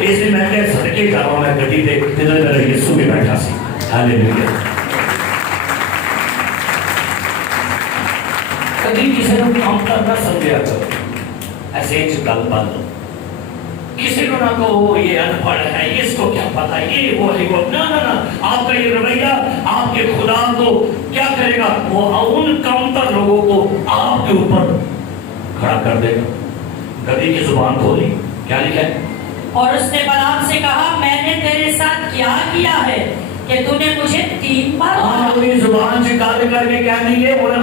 اس لیے میں کیا صدقے جامع میں گدھی دے میرا یسوع بھی بیٹھا سی. ہاللیلویا. کبھی کسی نے کام کرنا سمجھا کرو ایسے ہی گل بند. کسی کو نہ کہو یہ ان پڑھ ہے، اس کو کیا پتا، یہ وہ ہے وہ. نہ نہ نہ، آپ کا یہ رویہ آپ کے خدا کو کیا کرے گا؟ وہ ان کمتر لوگوں کو آپ کے اوپر کھڑا کر دے گا. گدھی کی زبان کھولی. کیا لکھا ہے؟ اور اس نے بلعام سے کہا میں نے تیرے ساتھ کیا کیا ہے کہ تو نے مجھے 3 بار اپنی زبان سے کاٹ کر کے کہہ دیے بولے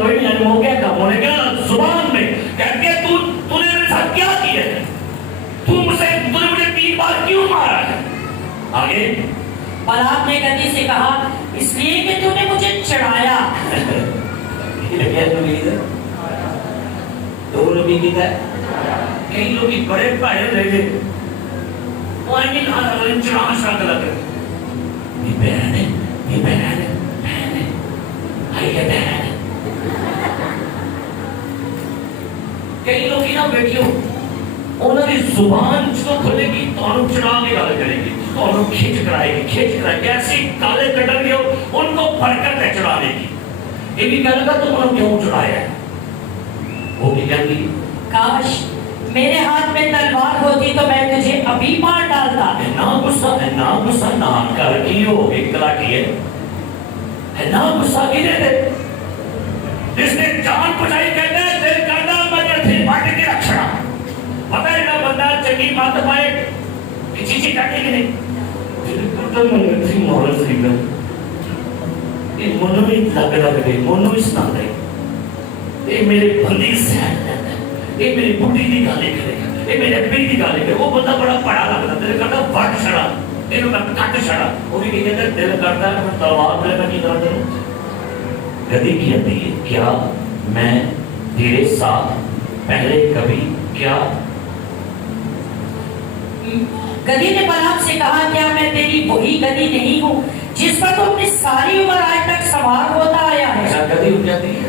کوئی نہیں ہو گیا کام ہونے کیا زبان میں کہہ کے تو نے میرے ساتھ کیا کیا ہے؟ تو نے مجھے 3 بار کیوں مارا ہے؟ آگے بلعام نے گدھی سے کہا اس لیے کہ تو نے مجھے چڑھایا. کئی لوگ بڑے پائے رہے تھے کئی لوگ نا بیٹھیو انہوں نے زبان جو کھلے گی تو چڑھا کے گل کرے گی، تو کھچ کرائے گی. ایسی گالے کٹر گے ان کو پڑھ کر چڑھا دے گی. یہ بھی کہنے کا تم نے کیوں چڑھایا ہے؟ وہ بھی کہیں گی کاش میرے ہاتھ میں تلوار ہوتی تو میں تجھے ابھی مار ڈالتا. نہ غصہ نہ کر کی ہو اکلا کیے نہ غصہ کی دے دے. جس نے جان بچائی کہتے ہیں دل کرنا مگر پھر پاٹ کے رکھنا. پتہ ہے نا بندہ چنگی بات پائے چیچی کٹے گی نہیں. دل کرتا مگر تھی مہرت سی کر یہ منو ہی لگ گئی منو ہی سنا گئی. یہ میرے بندی سے یہ میری بڑھی کی گالی کرے گا، یہ میرے ابی کی گالی کرے. وہ بندہ بڑا پڑا لگتا دل کرتا وٹ چھڑا یہ میں کٹ چھڑا. وہ بھی کہتے ہیں دل کرتا ہے میں تلوار لے میں کی طرح کروں. گدھی کہتی ہے کیا میں تیرے ساتھ پہلے کبھی کیا؟ گدھی نے بلعام سے کہا کیا میں تیری وہی گدھی نہیں ہوں جس پر تو اپنی ساری عمر آج تک سوار ہوتا آیا ہے؟ گدھی کہتی ہے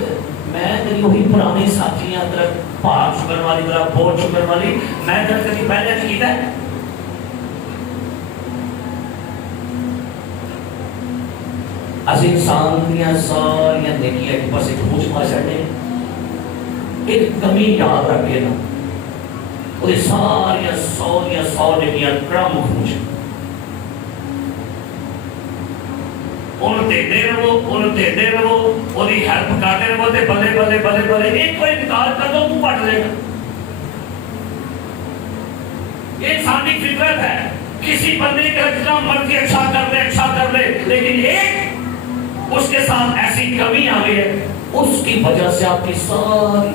میں تیری وہی پرانی ساتھیاں طرح پار چکر والی طرح بوجھ چکر والی میں طرح کبھی پہلے نہیں کیتا ہے. از انسان دیا ساریاں نیکیاں ایک پاس ایک بوجھ پا چڑھنے ایک کمی یاد رکھے نا وہ ساریاں 100 نیکیاں کرم پوچھ انہوں دیتے رہو وہی ہیلپ کرتے رہو تے بلے بلے بلے بلے ایک کوئی انکار کر دو تو پٹ لے گا. یہ انسانی فطرت ہے. کسی بندے کا جتنا مرضی اچھا کر لے لیکن ایک اس کے ساتھ ایسی کمی آ گئی ہے اس کی وجہ سے آپ کی ساری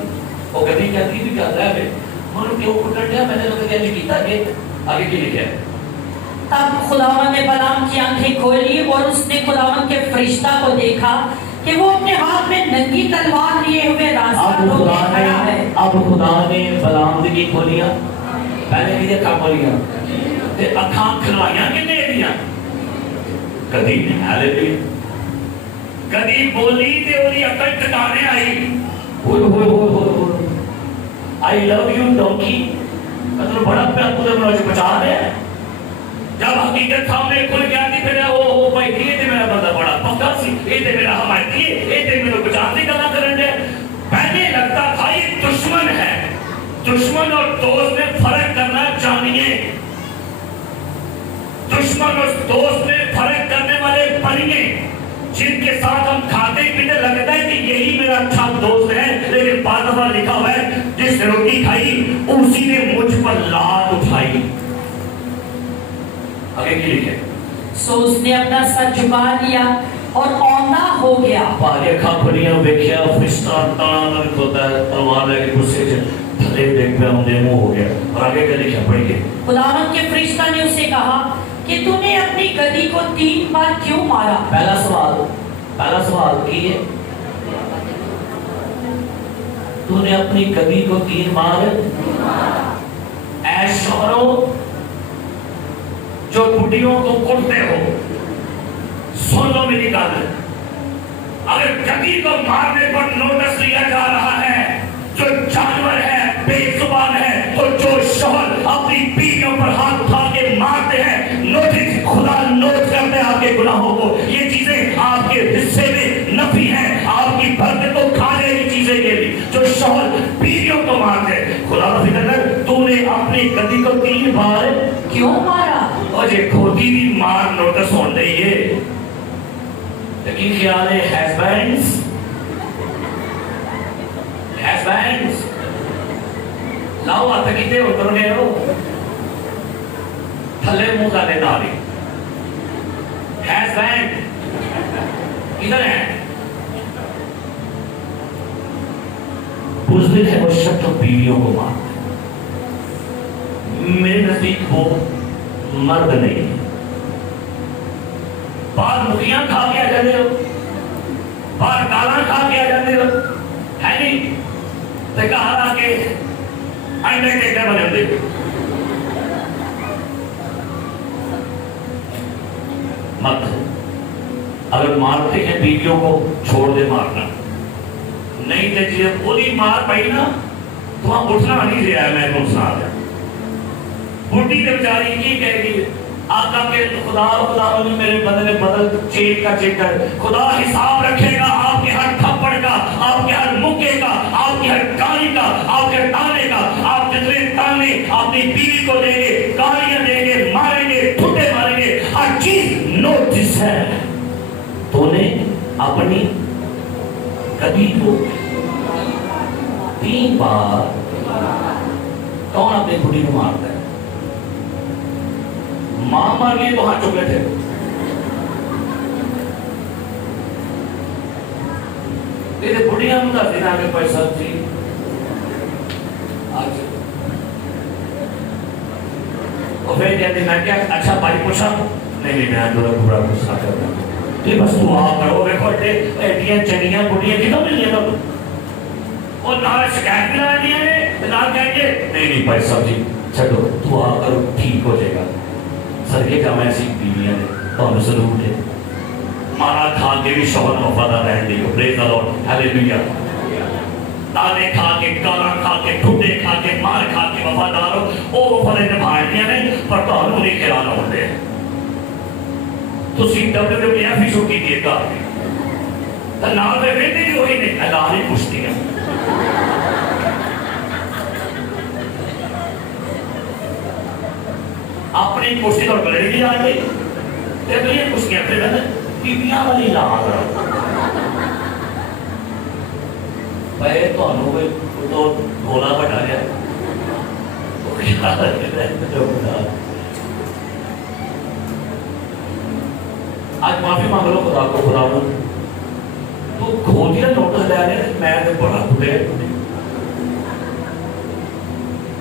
وہ کبھی کہتی بھی کر رہا ہے من کے اوپر ڈٹیا میں نے لگا کہ کیتا کہ آگے کی لکھا ہے. تب خداوند نے بلعام کی آنکھیں کھولی اور اس نے خداوند کے فرشتہ کو دیکھا کہ وہ اپنے ہاتھ میں ننگی تلوار لیے ہوئے راستہ روکے کھڑا ہے. اب خدا نے بلعام کی کھولیا پہلے کی اکھاں کھولیا تے اکھاں کھلائیاں کنے دیاں کدی ہالے کدی بولی تے اودی عقل ٹھکانے آئی. ہوئے I love you donkey مطلب بڑا پیار خدا مجھے بچا دے. جب حقیقت سامنے کھل گیا تھی پھر وہ بھائی یہ تے میرا بندہ بڑا پکا سی یہ تے میرا حمایتی ہے یہ تے میرے بچانے کی گلا کرن دے. پہلے لگتا تھا یہ دشمن ہے. دشمن اور دوست میں فرق کرنا جانیے. دشمن اور دوست میں فرق کرنے والے بنیے جن کے ساتھ ہم کھاتے پیتے لگتا ہے کہ یہی میرا اچھا دوست ہے لیکن بعد دفعہ لکھا ہوا ہے جس نے روٹی کھائی اسی نے مجھ پر لات اٹھائی. آگے کی لکھے سو اس نے اپنا سر جھکا لیا اور اوندا ہو گیا. پاگے کھا کھڑیاں بیکھیا فرشتہ تانا ہوتا ہے تلوار لے کے غصے سے تھلے دیکھ پہ ہم منہ ہو گیا. اور آگے کیا لکھا پڑھیے. خداوند کے فرشتہ نے اسے کہا کہ تو نے اپنی گدی کو 3 بار کیوں مارا. پہلا سوال کی ہے تو نے اپنی گدی کو 3 بار اے شوہروں جو بڈیوں کو کٹتے ہو سن لو میری گل. اگر گدی کو مارنے پر نوٹس لیا جا رہا ہے جو جانور ہے بے زبان ہے تو جو شوہر اپنی بیویوں پر ہاتھ اٹھا کے مارتے ہیں نوٹس خدا نوٹ کرتے ہیں آپ کے گناہوں کو. یہ چیزیں آپ کے حصے میں نفی ہیں آپ کی برکت کو کھانے کی چیزیں کے لیے جو شوہر بیویوں کو مارتے ہیں. خدا کا فکر کر تو نے اپنی گدی کو 3 بار کیوں مارا. اور یہ کھوتی بھی مار نوٹس ہونے ہے لیکن خیال ہے ہسبینڈز لاؤ ہاتھ کیتے اتر گئے ہو تھلے منہ کا دے داری ہسبینڈ کدھر ہے. بزدل ہے وہ شخص جو بیویوں کو مارتا ہے. میرے نزدیک وہ مرد نہیں ہے. بعد مکھیاں کھا کے آ جاتے ہو بعد گالاں کھا کے آ جاتے ہو ہے نہیں تے کہا آ کے آئندہ ٹیکٹر بنے ہوتے مت. اگر مارتے ہیں بیویوں کو چھوڑ دے مارنا نہیں تے جی پوری مار پائی نا تو وہاں اٹھنا نہیں دیا ہے. میں کو سنا دیا بڈی تے بیچاری کی کہے گی آقا کے خدا نے میرے بندے نے بدل چیک کا چیک کر خدا حساب رکھے گا آپ کے ہر تھپڑ کا آپ کے ہر مکے کا آپ کی ہر گالی کا آپ کے تانے کا. آپ جتنے تانے اپنی بیوی کو دیں گے گالیاں دیں گے ماریں گے ٹھٹے ماریں گے ہر چیز نوٹس ہے. تو نے اپنی گدی کو 3 بار کون اپنی بڈی کو مارتا ہے. ماں مار گئی تو ہاتھ چکے تھے. یہ بڑھیا ہوں گا دینا میں پیسہ تھی آج اور پھر کہتے میں کیا اچھا پائی پوچھا نہیں میں دورا بڑا غصہ کرتا ہوں یہ بس دعا کرو دیکھو ایڈیاں چنیاں بڑھیاں کتنا مل گیا اور نہ شکایت بھی لا دیا ہے نہ کہیں گے نہیں بھائی صاحب جی چھڑو دعا کرو ٹھیک ہو جائے گا. سر یہ کام ایسی بیویاں نے تو ہمیں ضرور ہے مارا کھا کے بھی شوہر وفادار رہنے دیو. پریز دی لارڈ ہیلیلویا. تانے کھا کے گالاں کھا کے ٹھڈے کھا کے مار کھا کے وفادار ہو وہ وفادار نبھائیاں نے پر تہانوں نہیں خیال ہوندے. تسی WWF ہی شو کیتی ہے گھر تے نال دے ویندے بھی ہوئی نے اعلان ہی پوچھتی ہیں. اپنی پوچھتی اور گلے کی آ گئی تے یہ پوچھتیاں پھر بیبیاں والی لال میں تمہوں کوئی تو گولا بٹا لیا آج معافی مانگ لو خدا کو. خدا کو تو کھوتیا نوٹس لے رہے میں بڑا کھٹے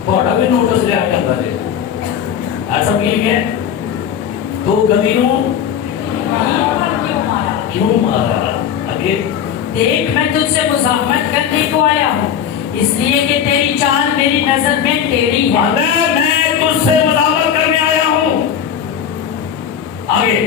تھوڑا بھی نوٹس لیا کرتا جی ایسا بھی ہے تو گدی نو کیوں مارا آگے دیکھ میں تجھ سے مزاحمت کرنے کو آیا ہوں اس لیے کہ تیری چال میری نظر میں ٹیڑھی ہے. میں تجھ سے مزاحمت کرنے آیا ہوں. آگے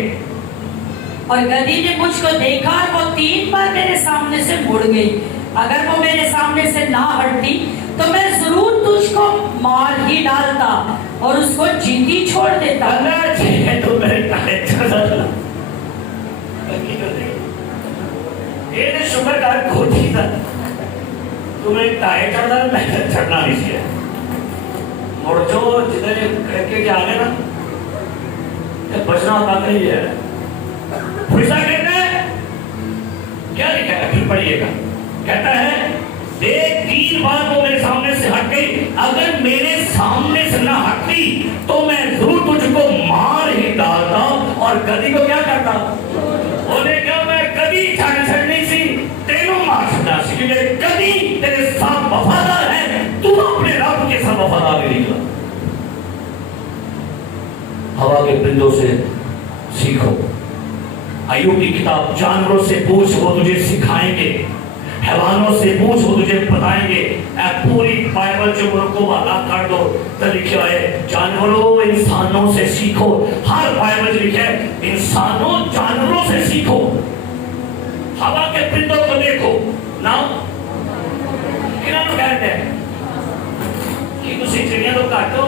اور گدی نے مجھ کو دیکھا اور وہ 3 بار میرے سامنے سے مڑ گئی. اگر وہ میرے سامنے سے نہ ہٹتی تو میں ضرور تجھ کو مار ہی ڈالتا اور اس کو جیتی چھوڑ دیتا. تو میرے شکر کار کھوتی تھا تمہیں ٹائر چڑھتا میں چڑھنا نہیں چاہیے. مڑ جو جتنے کھڑکے کے آگے نا بچنا ہوتا نہیں ہے. پھرسا کہتا ہے کیا لکھا ہے پھر پڑھیے گا. کہتا ہے دیکھ 3 بار وہ میرے سامنے سے ہٹ گئی. اگر میرے سامنے سے نہ ہٹتی تو میں ضرور تجھ کو مار ہی ڈالتا اور گدی کو کیا کرتا. انہیں کہا میں کبھی چھڑنی سی تینوں مار چھڑنا سی کیونکہ کبھی تیرے ساتھ وفادار ہے تو اپنے رب کے ساتھ وفادار نہیں نکلا. ہوا کے پرندوں سے سیکھو. ایوب کی کتاب جانوروں سے پوچھ وہ تجھے سکھائیں گے حیوانوں سے پوچھ وہ تجھے بتائیں گے. اے پوری بائبل جو ملک کو والا کر دو تو لکھا ہے جانوروں انسانوں سے سیکھو. ہر بائبل لکھا ہے انسانوں جانوروں سے سیکھو. ہوا کے پرندوں کو دیکھو نہ کنہاں نوں کہتے ہیں کہ تسی چڑیاں تو کاٹو.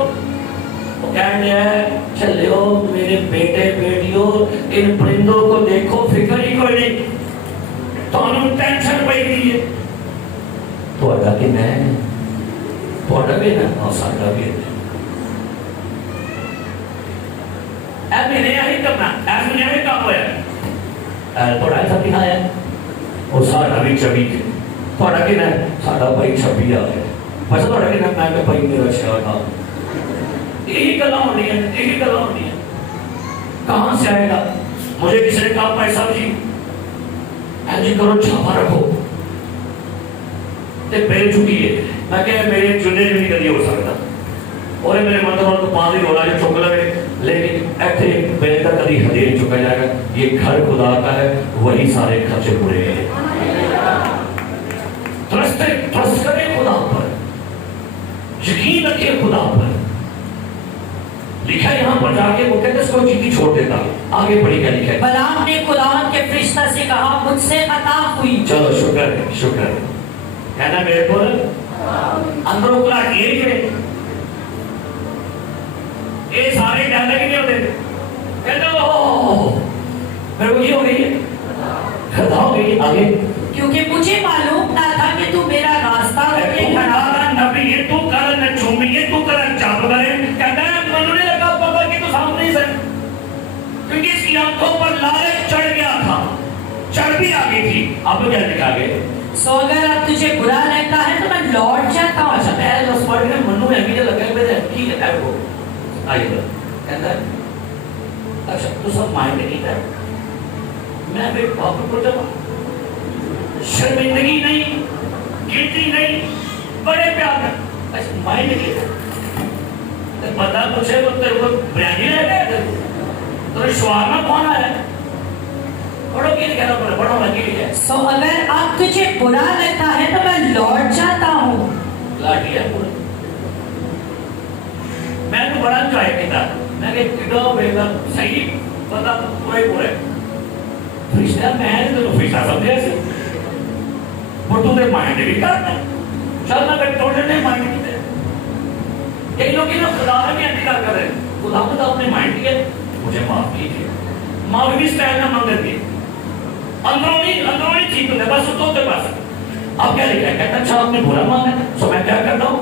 وہ کہتے ہیں چلیو میرے بیٹے بیٹیوں ان پرندوں کو دیکھو فکر ہی کوئی نہیں تانوں ٹینشن پئی دی ہے. تہاڈا کہ میں تہاڈا بھی نہ ساڈا بھی اے میرے یہی کرنا اے میرے یہی کام ہویا اے تھوڑا سا دکھایا اور ساڈا بھی 24 تہاڈا کہ نہ ساڈا بھائی 26 آ گیا. بس تہاڈا کہ نہ میں کہ بھائی میرا 6 تھا. یہی گلاں ہونی ہے یہی گلاں ہونی ہے. کہاں سے آئے گا. مجھے کسی نے کہا بھائی صاحب جی ایجی کرو چھاپا رکھو تے پہلے چکی ہے. میں کہ میرے چنے بھی نہیں کدی ہو سکتا اور میرے مطلب تو پانی رولا جو چک لگے لیکن ایتھے پہلے تک کدی ہدیہ نہیں چکا جائے گا. یہ گھر خدا کا ہے وہی سارے خرچے پورے ہیں. ٹرسٹ کرے خدا پر یقین رکھے خدا پر. لکھا یہاں پر جا کے وہ کہتے اس کو جیتی چھوڑ دیتا. آگے پڑھی کیا لکھا ہے. بلعام نے خدا کے فرشتہ سے کہا مجھ سے خطا ہوئی. چلو شکر ہے شکر ہے. کہنا میرے کو اندروں کو یہ کہ یہ سارے ڈالے نہیں ہوتے. کہتے میرے کو یہ ہو گئی ہے خطا ہو گئی. آگے کیونکہ مجھے معلوم نہ تھا کہ تو میرا راستہ روکے کھڑا نبی یہ تو کر نہ چھومی یہ تو کر چاپ کرے. کہتا ہے منہ نے لگا پکڑ کے تو سامنے سے کیونکہ اس کی آنکھوں پر لالچ چڑھ گیا تھا. چربی آ گئی تھی. اب کیا لکھا گیا. سو اگر اب تجھے برا لگتا ہے تو میں لوٹ جاتا ہوں. اچھا پہلے جو سپورٹ میں منو ہے کہ لگا ہے کی ہے وہ آئیے کہتا ہے اچھا تو سب مائنڈ نہیں تھا. میں بھی باپ کو جب شرمندگی نہیں گلٹی نہیں بڑے پیار میں اچھا مائنڈ نہیں تھا. پتا پوچھے تو تیرے کو بریانی لے گئے تو شوارما کون آیا بڑوں کی کہنا پڑے بڑوں لگی ہے. سو اگر اب تجھے برا لگتا ہے تو میں لوٹ جاتا ہوں. لاٹھی ہے پورا. میں تو بڑا انجوائے کیتا. میں کہ کڈو بیگا صحیح پتا پورے پورے فرشتہ میں تو فرشتہ سمجھے سی بٹو دے مائنڈ بھی کرنا چل نہ کہ ٹوٹل نے مائنڈ کیتے. کئی لوگ نا خدا نے بھی انکار کر رہے خدا خدا اپنے مائنڈ کیا مجھے معاف کیجیے. معافی بھی اسٹائل نہ مانگتی اندرونی ٹھیک ہوتا ہے بس تو کے پاس. اب کیا لکھا ہے. کہتا اچھا آپ نے برا مانگا تو میں کیا کرتا ہوں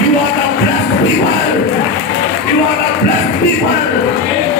You are the blessed people. You are the blessed people.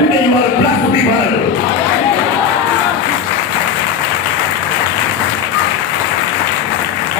You are blessed people.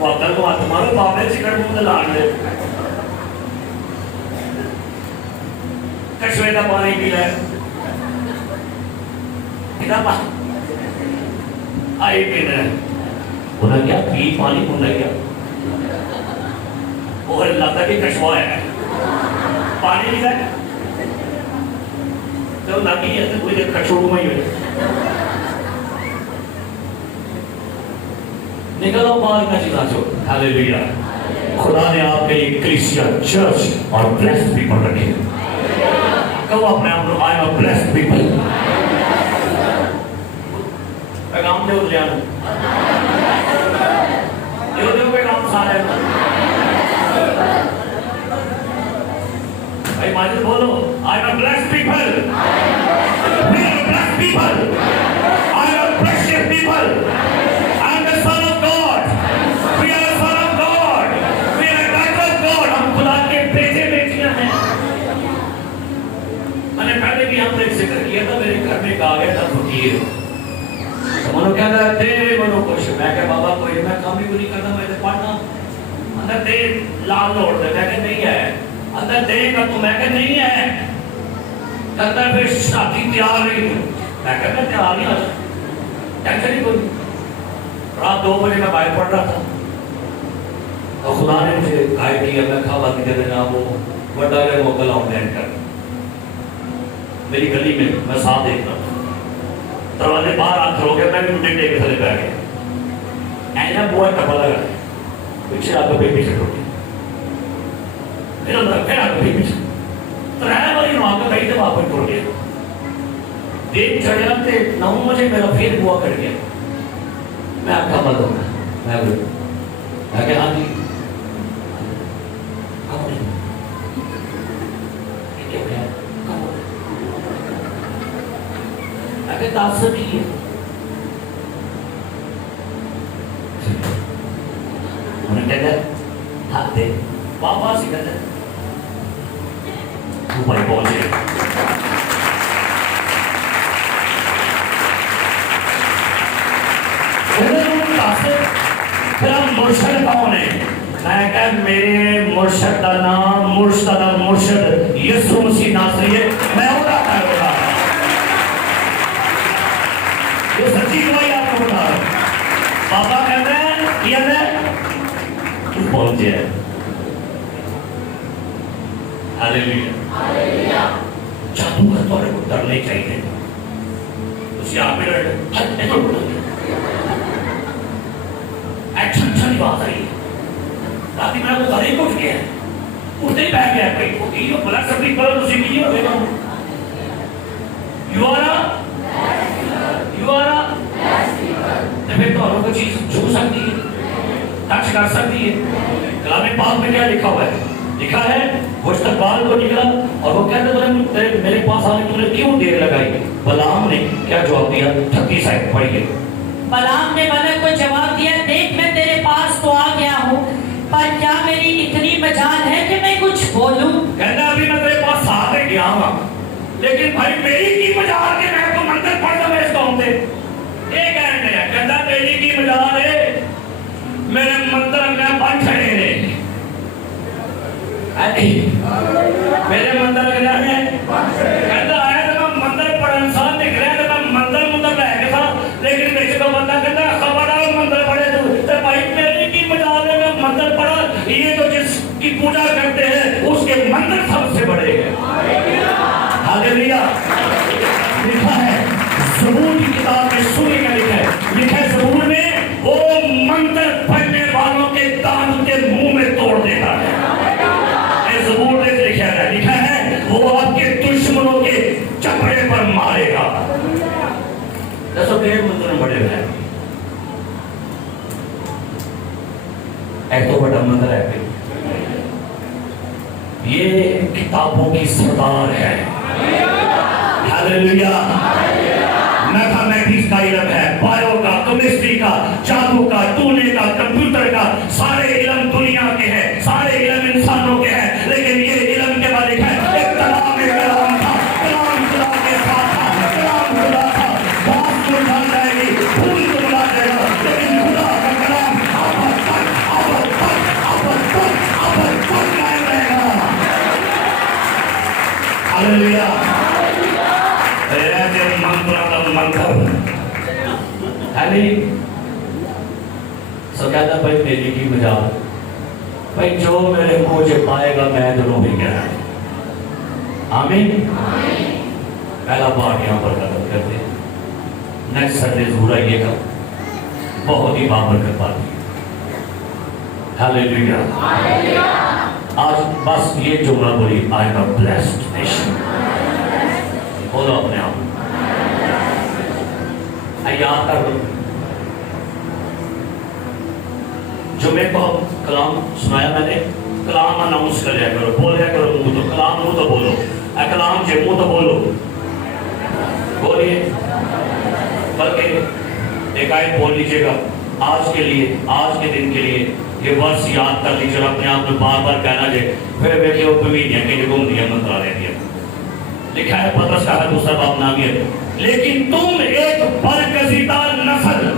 وہ اکل کو ہاتھ مارو باپ نے سگریٹ منہ تے لاڑ دے کشوے کا پانی پی لے آئی پینا ہے انہیں کیا پی پانی انہیں کیا وہ لگتا کہ کشوا ہے پانی نہیں ہے تو لگی ہے کوئی دیر کشوڑ میں ہی ہوئے نکلو باہر میں چیزاں چھوڑ ہالیلویا خدا نے آپ کے لیے کلیسیا چرچ اور بلیسڈ پیپل رکھے کہو اپنے آپ کو آئی ایم اے بلیسڈ پیپل پیغام دے ادھر جانو دے پیغام سارے بھائی ماجد بولو I am a blessed people we are blessed people I am precious people I am the son of God we are the son of God we are daughter of God ہم خدا کے بیٹے بیٹیاں ہیں میں نے پہلے بھی ہم نے ذکر کیا تھا میرے گھر میں ایک آ گیا تھا فقیر منو کہتا ہے دے منو کچھ میں کہ بابا کوئی میں کام بھی نہیں کرتا میں پڑھنا اندر دے لال لوڑ دے میں کہ نہیں ہے اندر دے گا تو میں کہ نہیں ہے کہتا ہے پھر شادی تیار نہیں ہوں میں کہ میں تیار نہیں آج ٹینشن ہی کوئی رات 2 بجے میں باہر پڑھ رہا تھا اور خدا نے مجھے گائیڈ کیا میں کھا باتی دے دینا وہ بڑا گئے موقع لاؤں میں انٹر میری گلی میں میں ساتھ دیکھ رہا ہوں دروازے باہر آ کھڑو گیا میں بھی مجھے ٹیک تھلے پہ آ گیا اینا بوا ٹپا لگا پیچھے آ کے پیچھے ٹوٹ گیا پھر آ کے پیچھے تو رہنے والی نو آ کے کہیں سے واپس ٹوٹ گیا دن چڑھیا تھے 9 بجے میرا پھر بوا کر گیا میں آپ کا بند ہوں میں کہ ہاں جی اگر تاثر کی ہے انہیں کہتا ہے ہاتھ دے بابا سے کہتا ہے تو بھائی پہنچے پھر ہم مرشد کون ہے میں کہ میرے مرشد کا نام مرشد یسوع مسیح ناصری ہے میں ہوتا ہے سچی گواہی آپ کو بتا رہا ہوں پاپا کہتے ہیں یہ تو پہنچے ہیں ہالیلویا جادوگر تمہارے کو ڈر نہیں چاہیے اس یہاں پہ ایکشن اچھا نہیں بات آئی رات میرا کو گھر ہی اٹھ گیا اٹھتے ہی بیٹھ گیا کوئی یہ بلڈ سپری پر اسی کی ہو گیا یو آر پھر تو اور کوئی چیز چھو سکتی ہے ٹچ کر سکتی ہے کلام پاک میں کیا لکھا ہوا ہے لکھا ہے وہ استقبال کو نکلا اور وہ کہتے تھے میرے پاس آنے تم نے کیوں دیر لگائی بلعام نے کیا جواب دیا 36 آیت پڑھیے بلعام نے بالک کو جواب دیا دیکھ میں تیرے پاس تو آ گیا ہوں پر کیا میری اتنی مجال ہے کہ میں کچھ بولوں کہتا ابھی میں تیرے پاس آ کے گیا ہوں لیکن بھائی میری کی مجال کے میں تو منتر پڑھتا میں اس قوم سے یہ کہنے ہیں کہتا میری کی مجال ہے میرے منتر میں بن کھڑے ہیں میرے مندر کے جانے کہتا آیا تو میں مندر پر انسان دکھ رہے ہیں تو میں مندر لے کے تھا لیکن بیچے کو بندہ کہتا خبر آؤ مندر پڑھے تو بھائی میری کی مجال ہے میں مندر پڑھا یہ تو جس کی پوجا کرتے ہیں اس کے مندر سب سے بڑے ہیں ہاللیلویا لکھا ہے زبور کی کتاب میں سنی کا لکھا ہے زبور میں وہ منتر پڑھنے والوں کے دانت کے منہ میں توڑ دیتا ہے زبور میں لکھا ہے وہ آپ کے دشمنوں کے چپڑے پر مارے گا 10 منتر بڑے ہیں ایک تو بڑا منتر ہے یہ کتابوں کی سردار ہے ہاللیلویا میتھمیٹکس کا علم ہے بایو کا کیمسٹری کا جادو کا ٹونے کا کمپیوٹر کا سارے علم دنیا کے ہیں سارے علم انسانوں کے ہیں لیکن یہ علم کے بارے ہے ایک کلام تھا کلام خدا کے ساتھ تھا کلام خدا تھا بات کو ڈال جائے گی پھول کو بلا جائے گا لیکن خدا کا کلام آپ نہیں سو کہتا بھائی میری کی مجال بھائی جو میرے منہ سے پائے گا میں دونوں بھی کہنا ہے آمین پہلا پارٹ یہاں پر ختم کرتے ہیں نیکسٹ سنڈے ضرور آئیے گا بہت ہی بابرکت بات ہے ہاللیلویا آج بس یہ جملہ بولی I am a blessed nation بولو اپنے آپ یاد کر لو جمعے کو کلام سنایا میں نے کلام اناؤنس کر لیا کرو بولیا کرو منہ تو کلام منہ تو بولو کلام سے منہ تو بولو بولیے بلکہ ایک آیت بول لیجیے گا آج کے لیے آج کے دن کے لیے یہ ورس یاد کر لیجیے اپنے آپ میں بار بار کہنا جائے پھر بیٹھے ہو پوینیا کہ جو گم دیا منترا رہے دیا لکھا ہے پترس کا ہے دوسرا باب نامی ہے لیکن تم ایک برگزیدہ نسل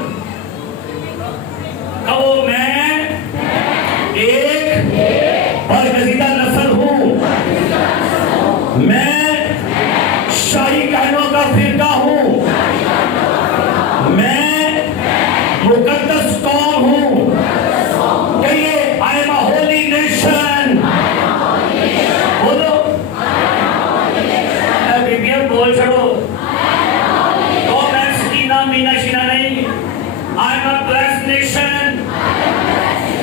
کہو میں ایک برگزیدہ نسل ہوں میں شاہی کہنوں کا فرقہ ہوں میں مقدس قوم ہوں کہیے I am a holy nation بولو بیبیاں بول چھڑو تو میں سکینہ مینا شینہ نہیں I am a blessed nation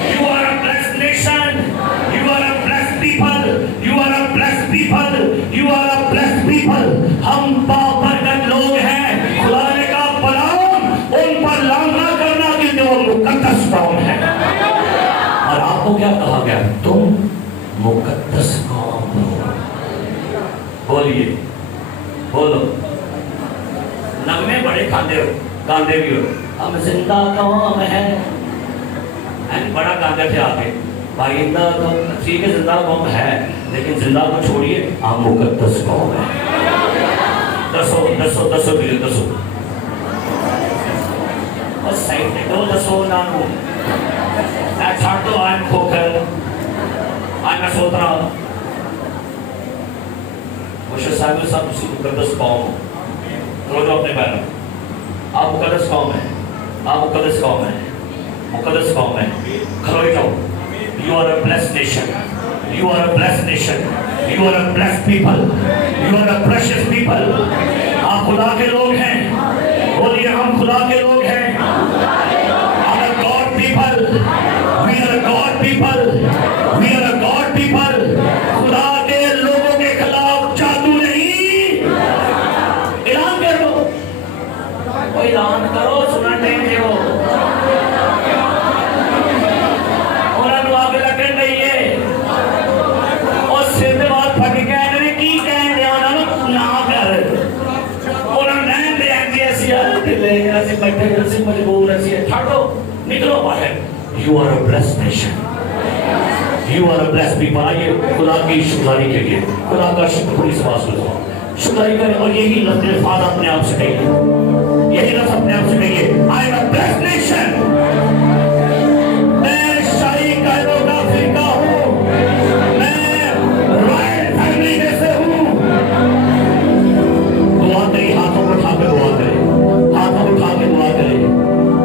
you are a blessed nation you are a blessed people you are a blessed people you are a blessed people ہم بابرکت لوگ ہیں خدا نے کہا بلعام ان پر لام نہ کرنا کیونکہ وہ مقدس قوم ہے اور آپ کو کیا کہا گیا تم مقدس قوم ہو بولیے بولو نغمے بڑے کھاندے ہو گاندے بھی ہو ہم زندہ قوم ہے بڑا گاندے تھے آگے بائندہ تو ٹھیک ہے زندہ قوم ہے لیکن زندہ کو چھوڑیے آپ مقدس قوم ہے دسو دسو دسو بھی دسو اور سائٹ نے دو دسو نانو میں چھاڑ دو آئین کھوکر آئین میں سوترا مجھے صاحب صاحب اسی مقدس قوم رو جو اپنے پیروں آپ مقدس قوم ہیں آپ مقدس قوم ہیں مقدس قوم ہیں کھلوئی جاؤ You are a blessed nation You are a blessed nation You are a blessed people You are a precious people آپ خدا کے لوگ ہیں بولیے ہم خدا کے لوگ ہیں We are God people We are God people We are God people خدا کے لوگوں کے خلاف جادو نہیں اعلان کر دو اعلان کرو سننا ٹائم ہو انہوں نے آگے لگے نہیں ہے اور سیدھے بات پھٹی کہنے نے کی کہنے انہوں نے نہ کر انہوں نے دے آنگی ایسی آتی لے ایسی بیٹھے ایسی مجبور ایسی چھاڑو نکلو باہر You are a blessed nation You are a blessed people آئیے خدا کی شکرانی کے لیے خدا کا شکر پوری سباس کو دو شکرائی کریں اور یہی لفظ الفاظ اپنے آپ سے کہیے یہی لفظ اپنے آپ سے کہیے I am a blessed nation میں شاہی قائدوں کا فرقہ ہوں میں رائل فیملی میں سے ہوں دعا کریں ہاتھوں کو اٹھا کے دعا کریں ہاتھوں کو اٹھا کے دعا کریں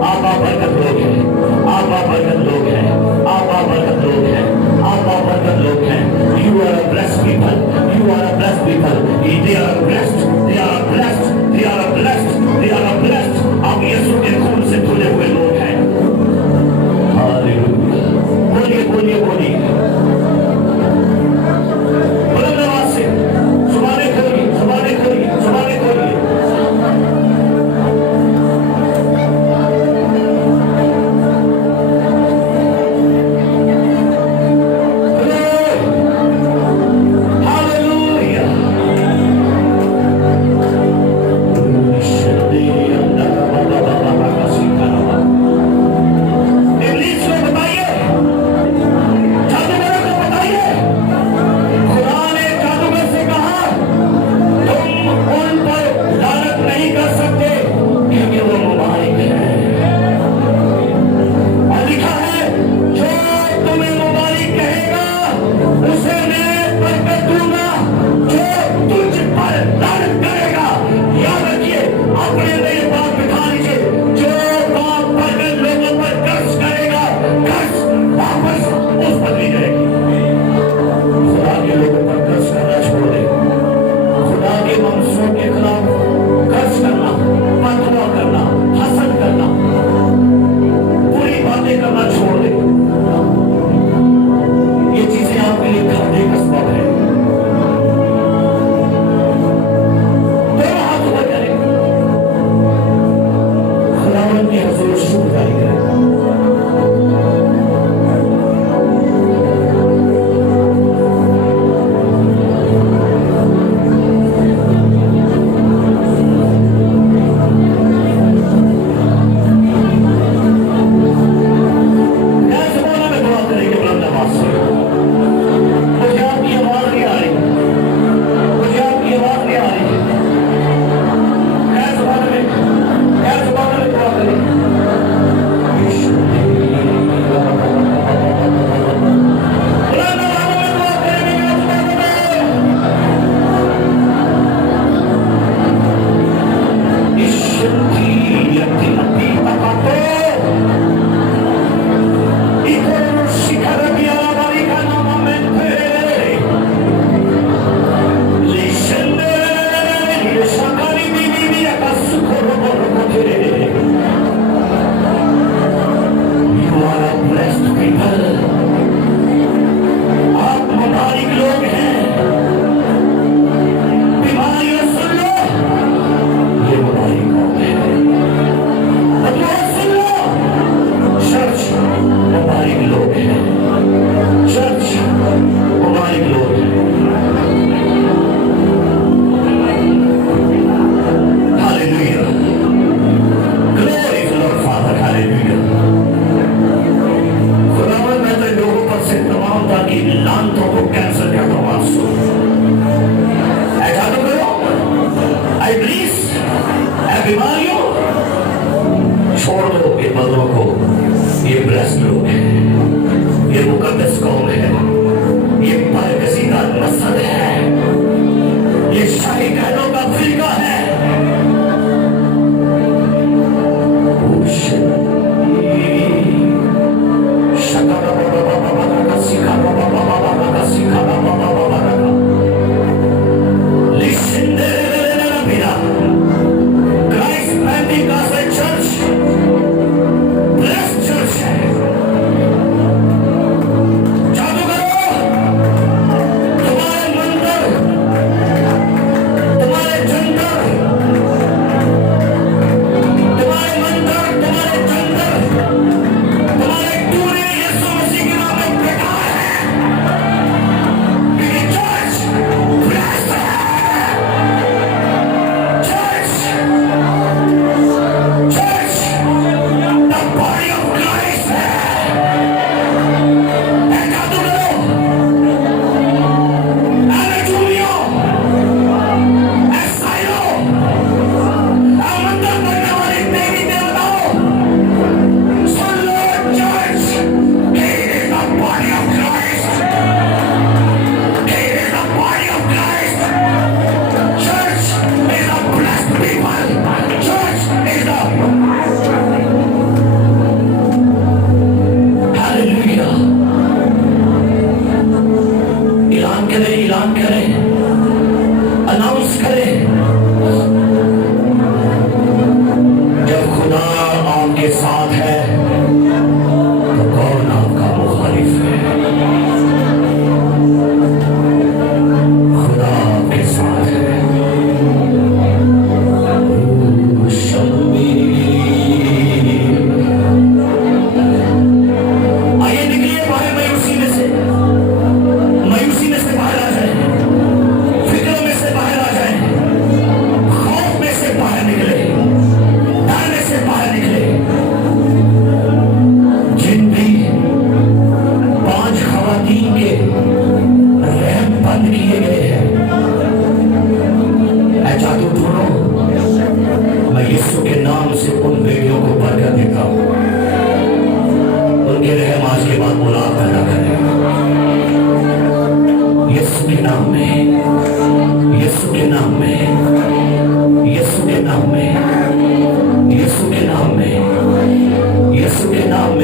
آپ بابرکت لوگ ہیں آپ بابرکت لوگ ہیں آپ بابرکت لوگ ہیں آپ بابرکت لوگ ہیں You are a blessed people You are a blessed people They are blessed They are blessed They are blessed They are blessed آپ یسوع کے خون سے دھلے ہوئے لوگ ہیں ہاللیلویا بولیے بولیے بولیے بلند آواز سے زبانیں کھولیے زبانیں کھولیے زبانیں کھولیے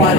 5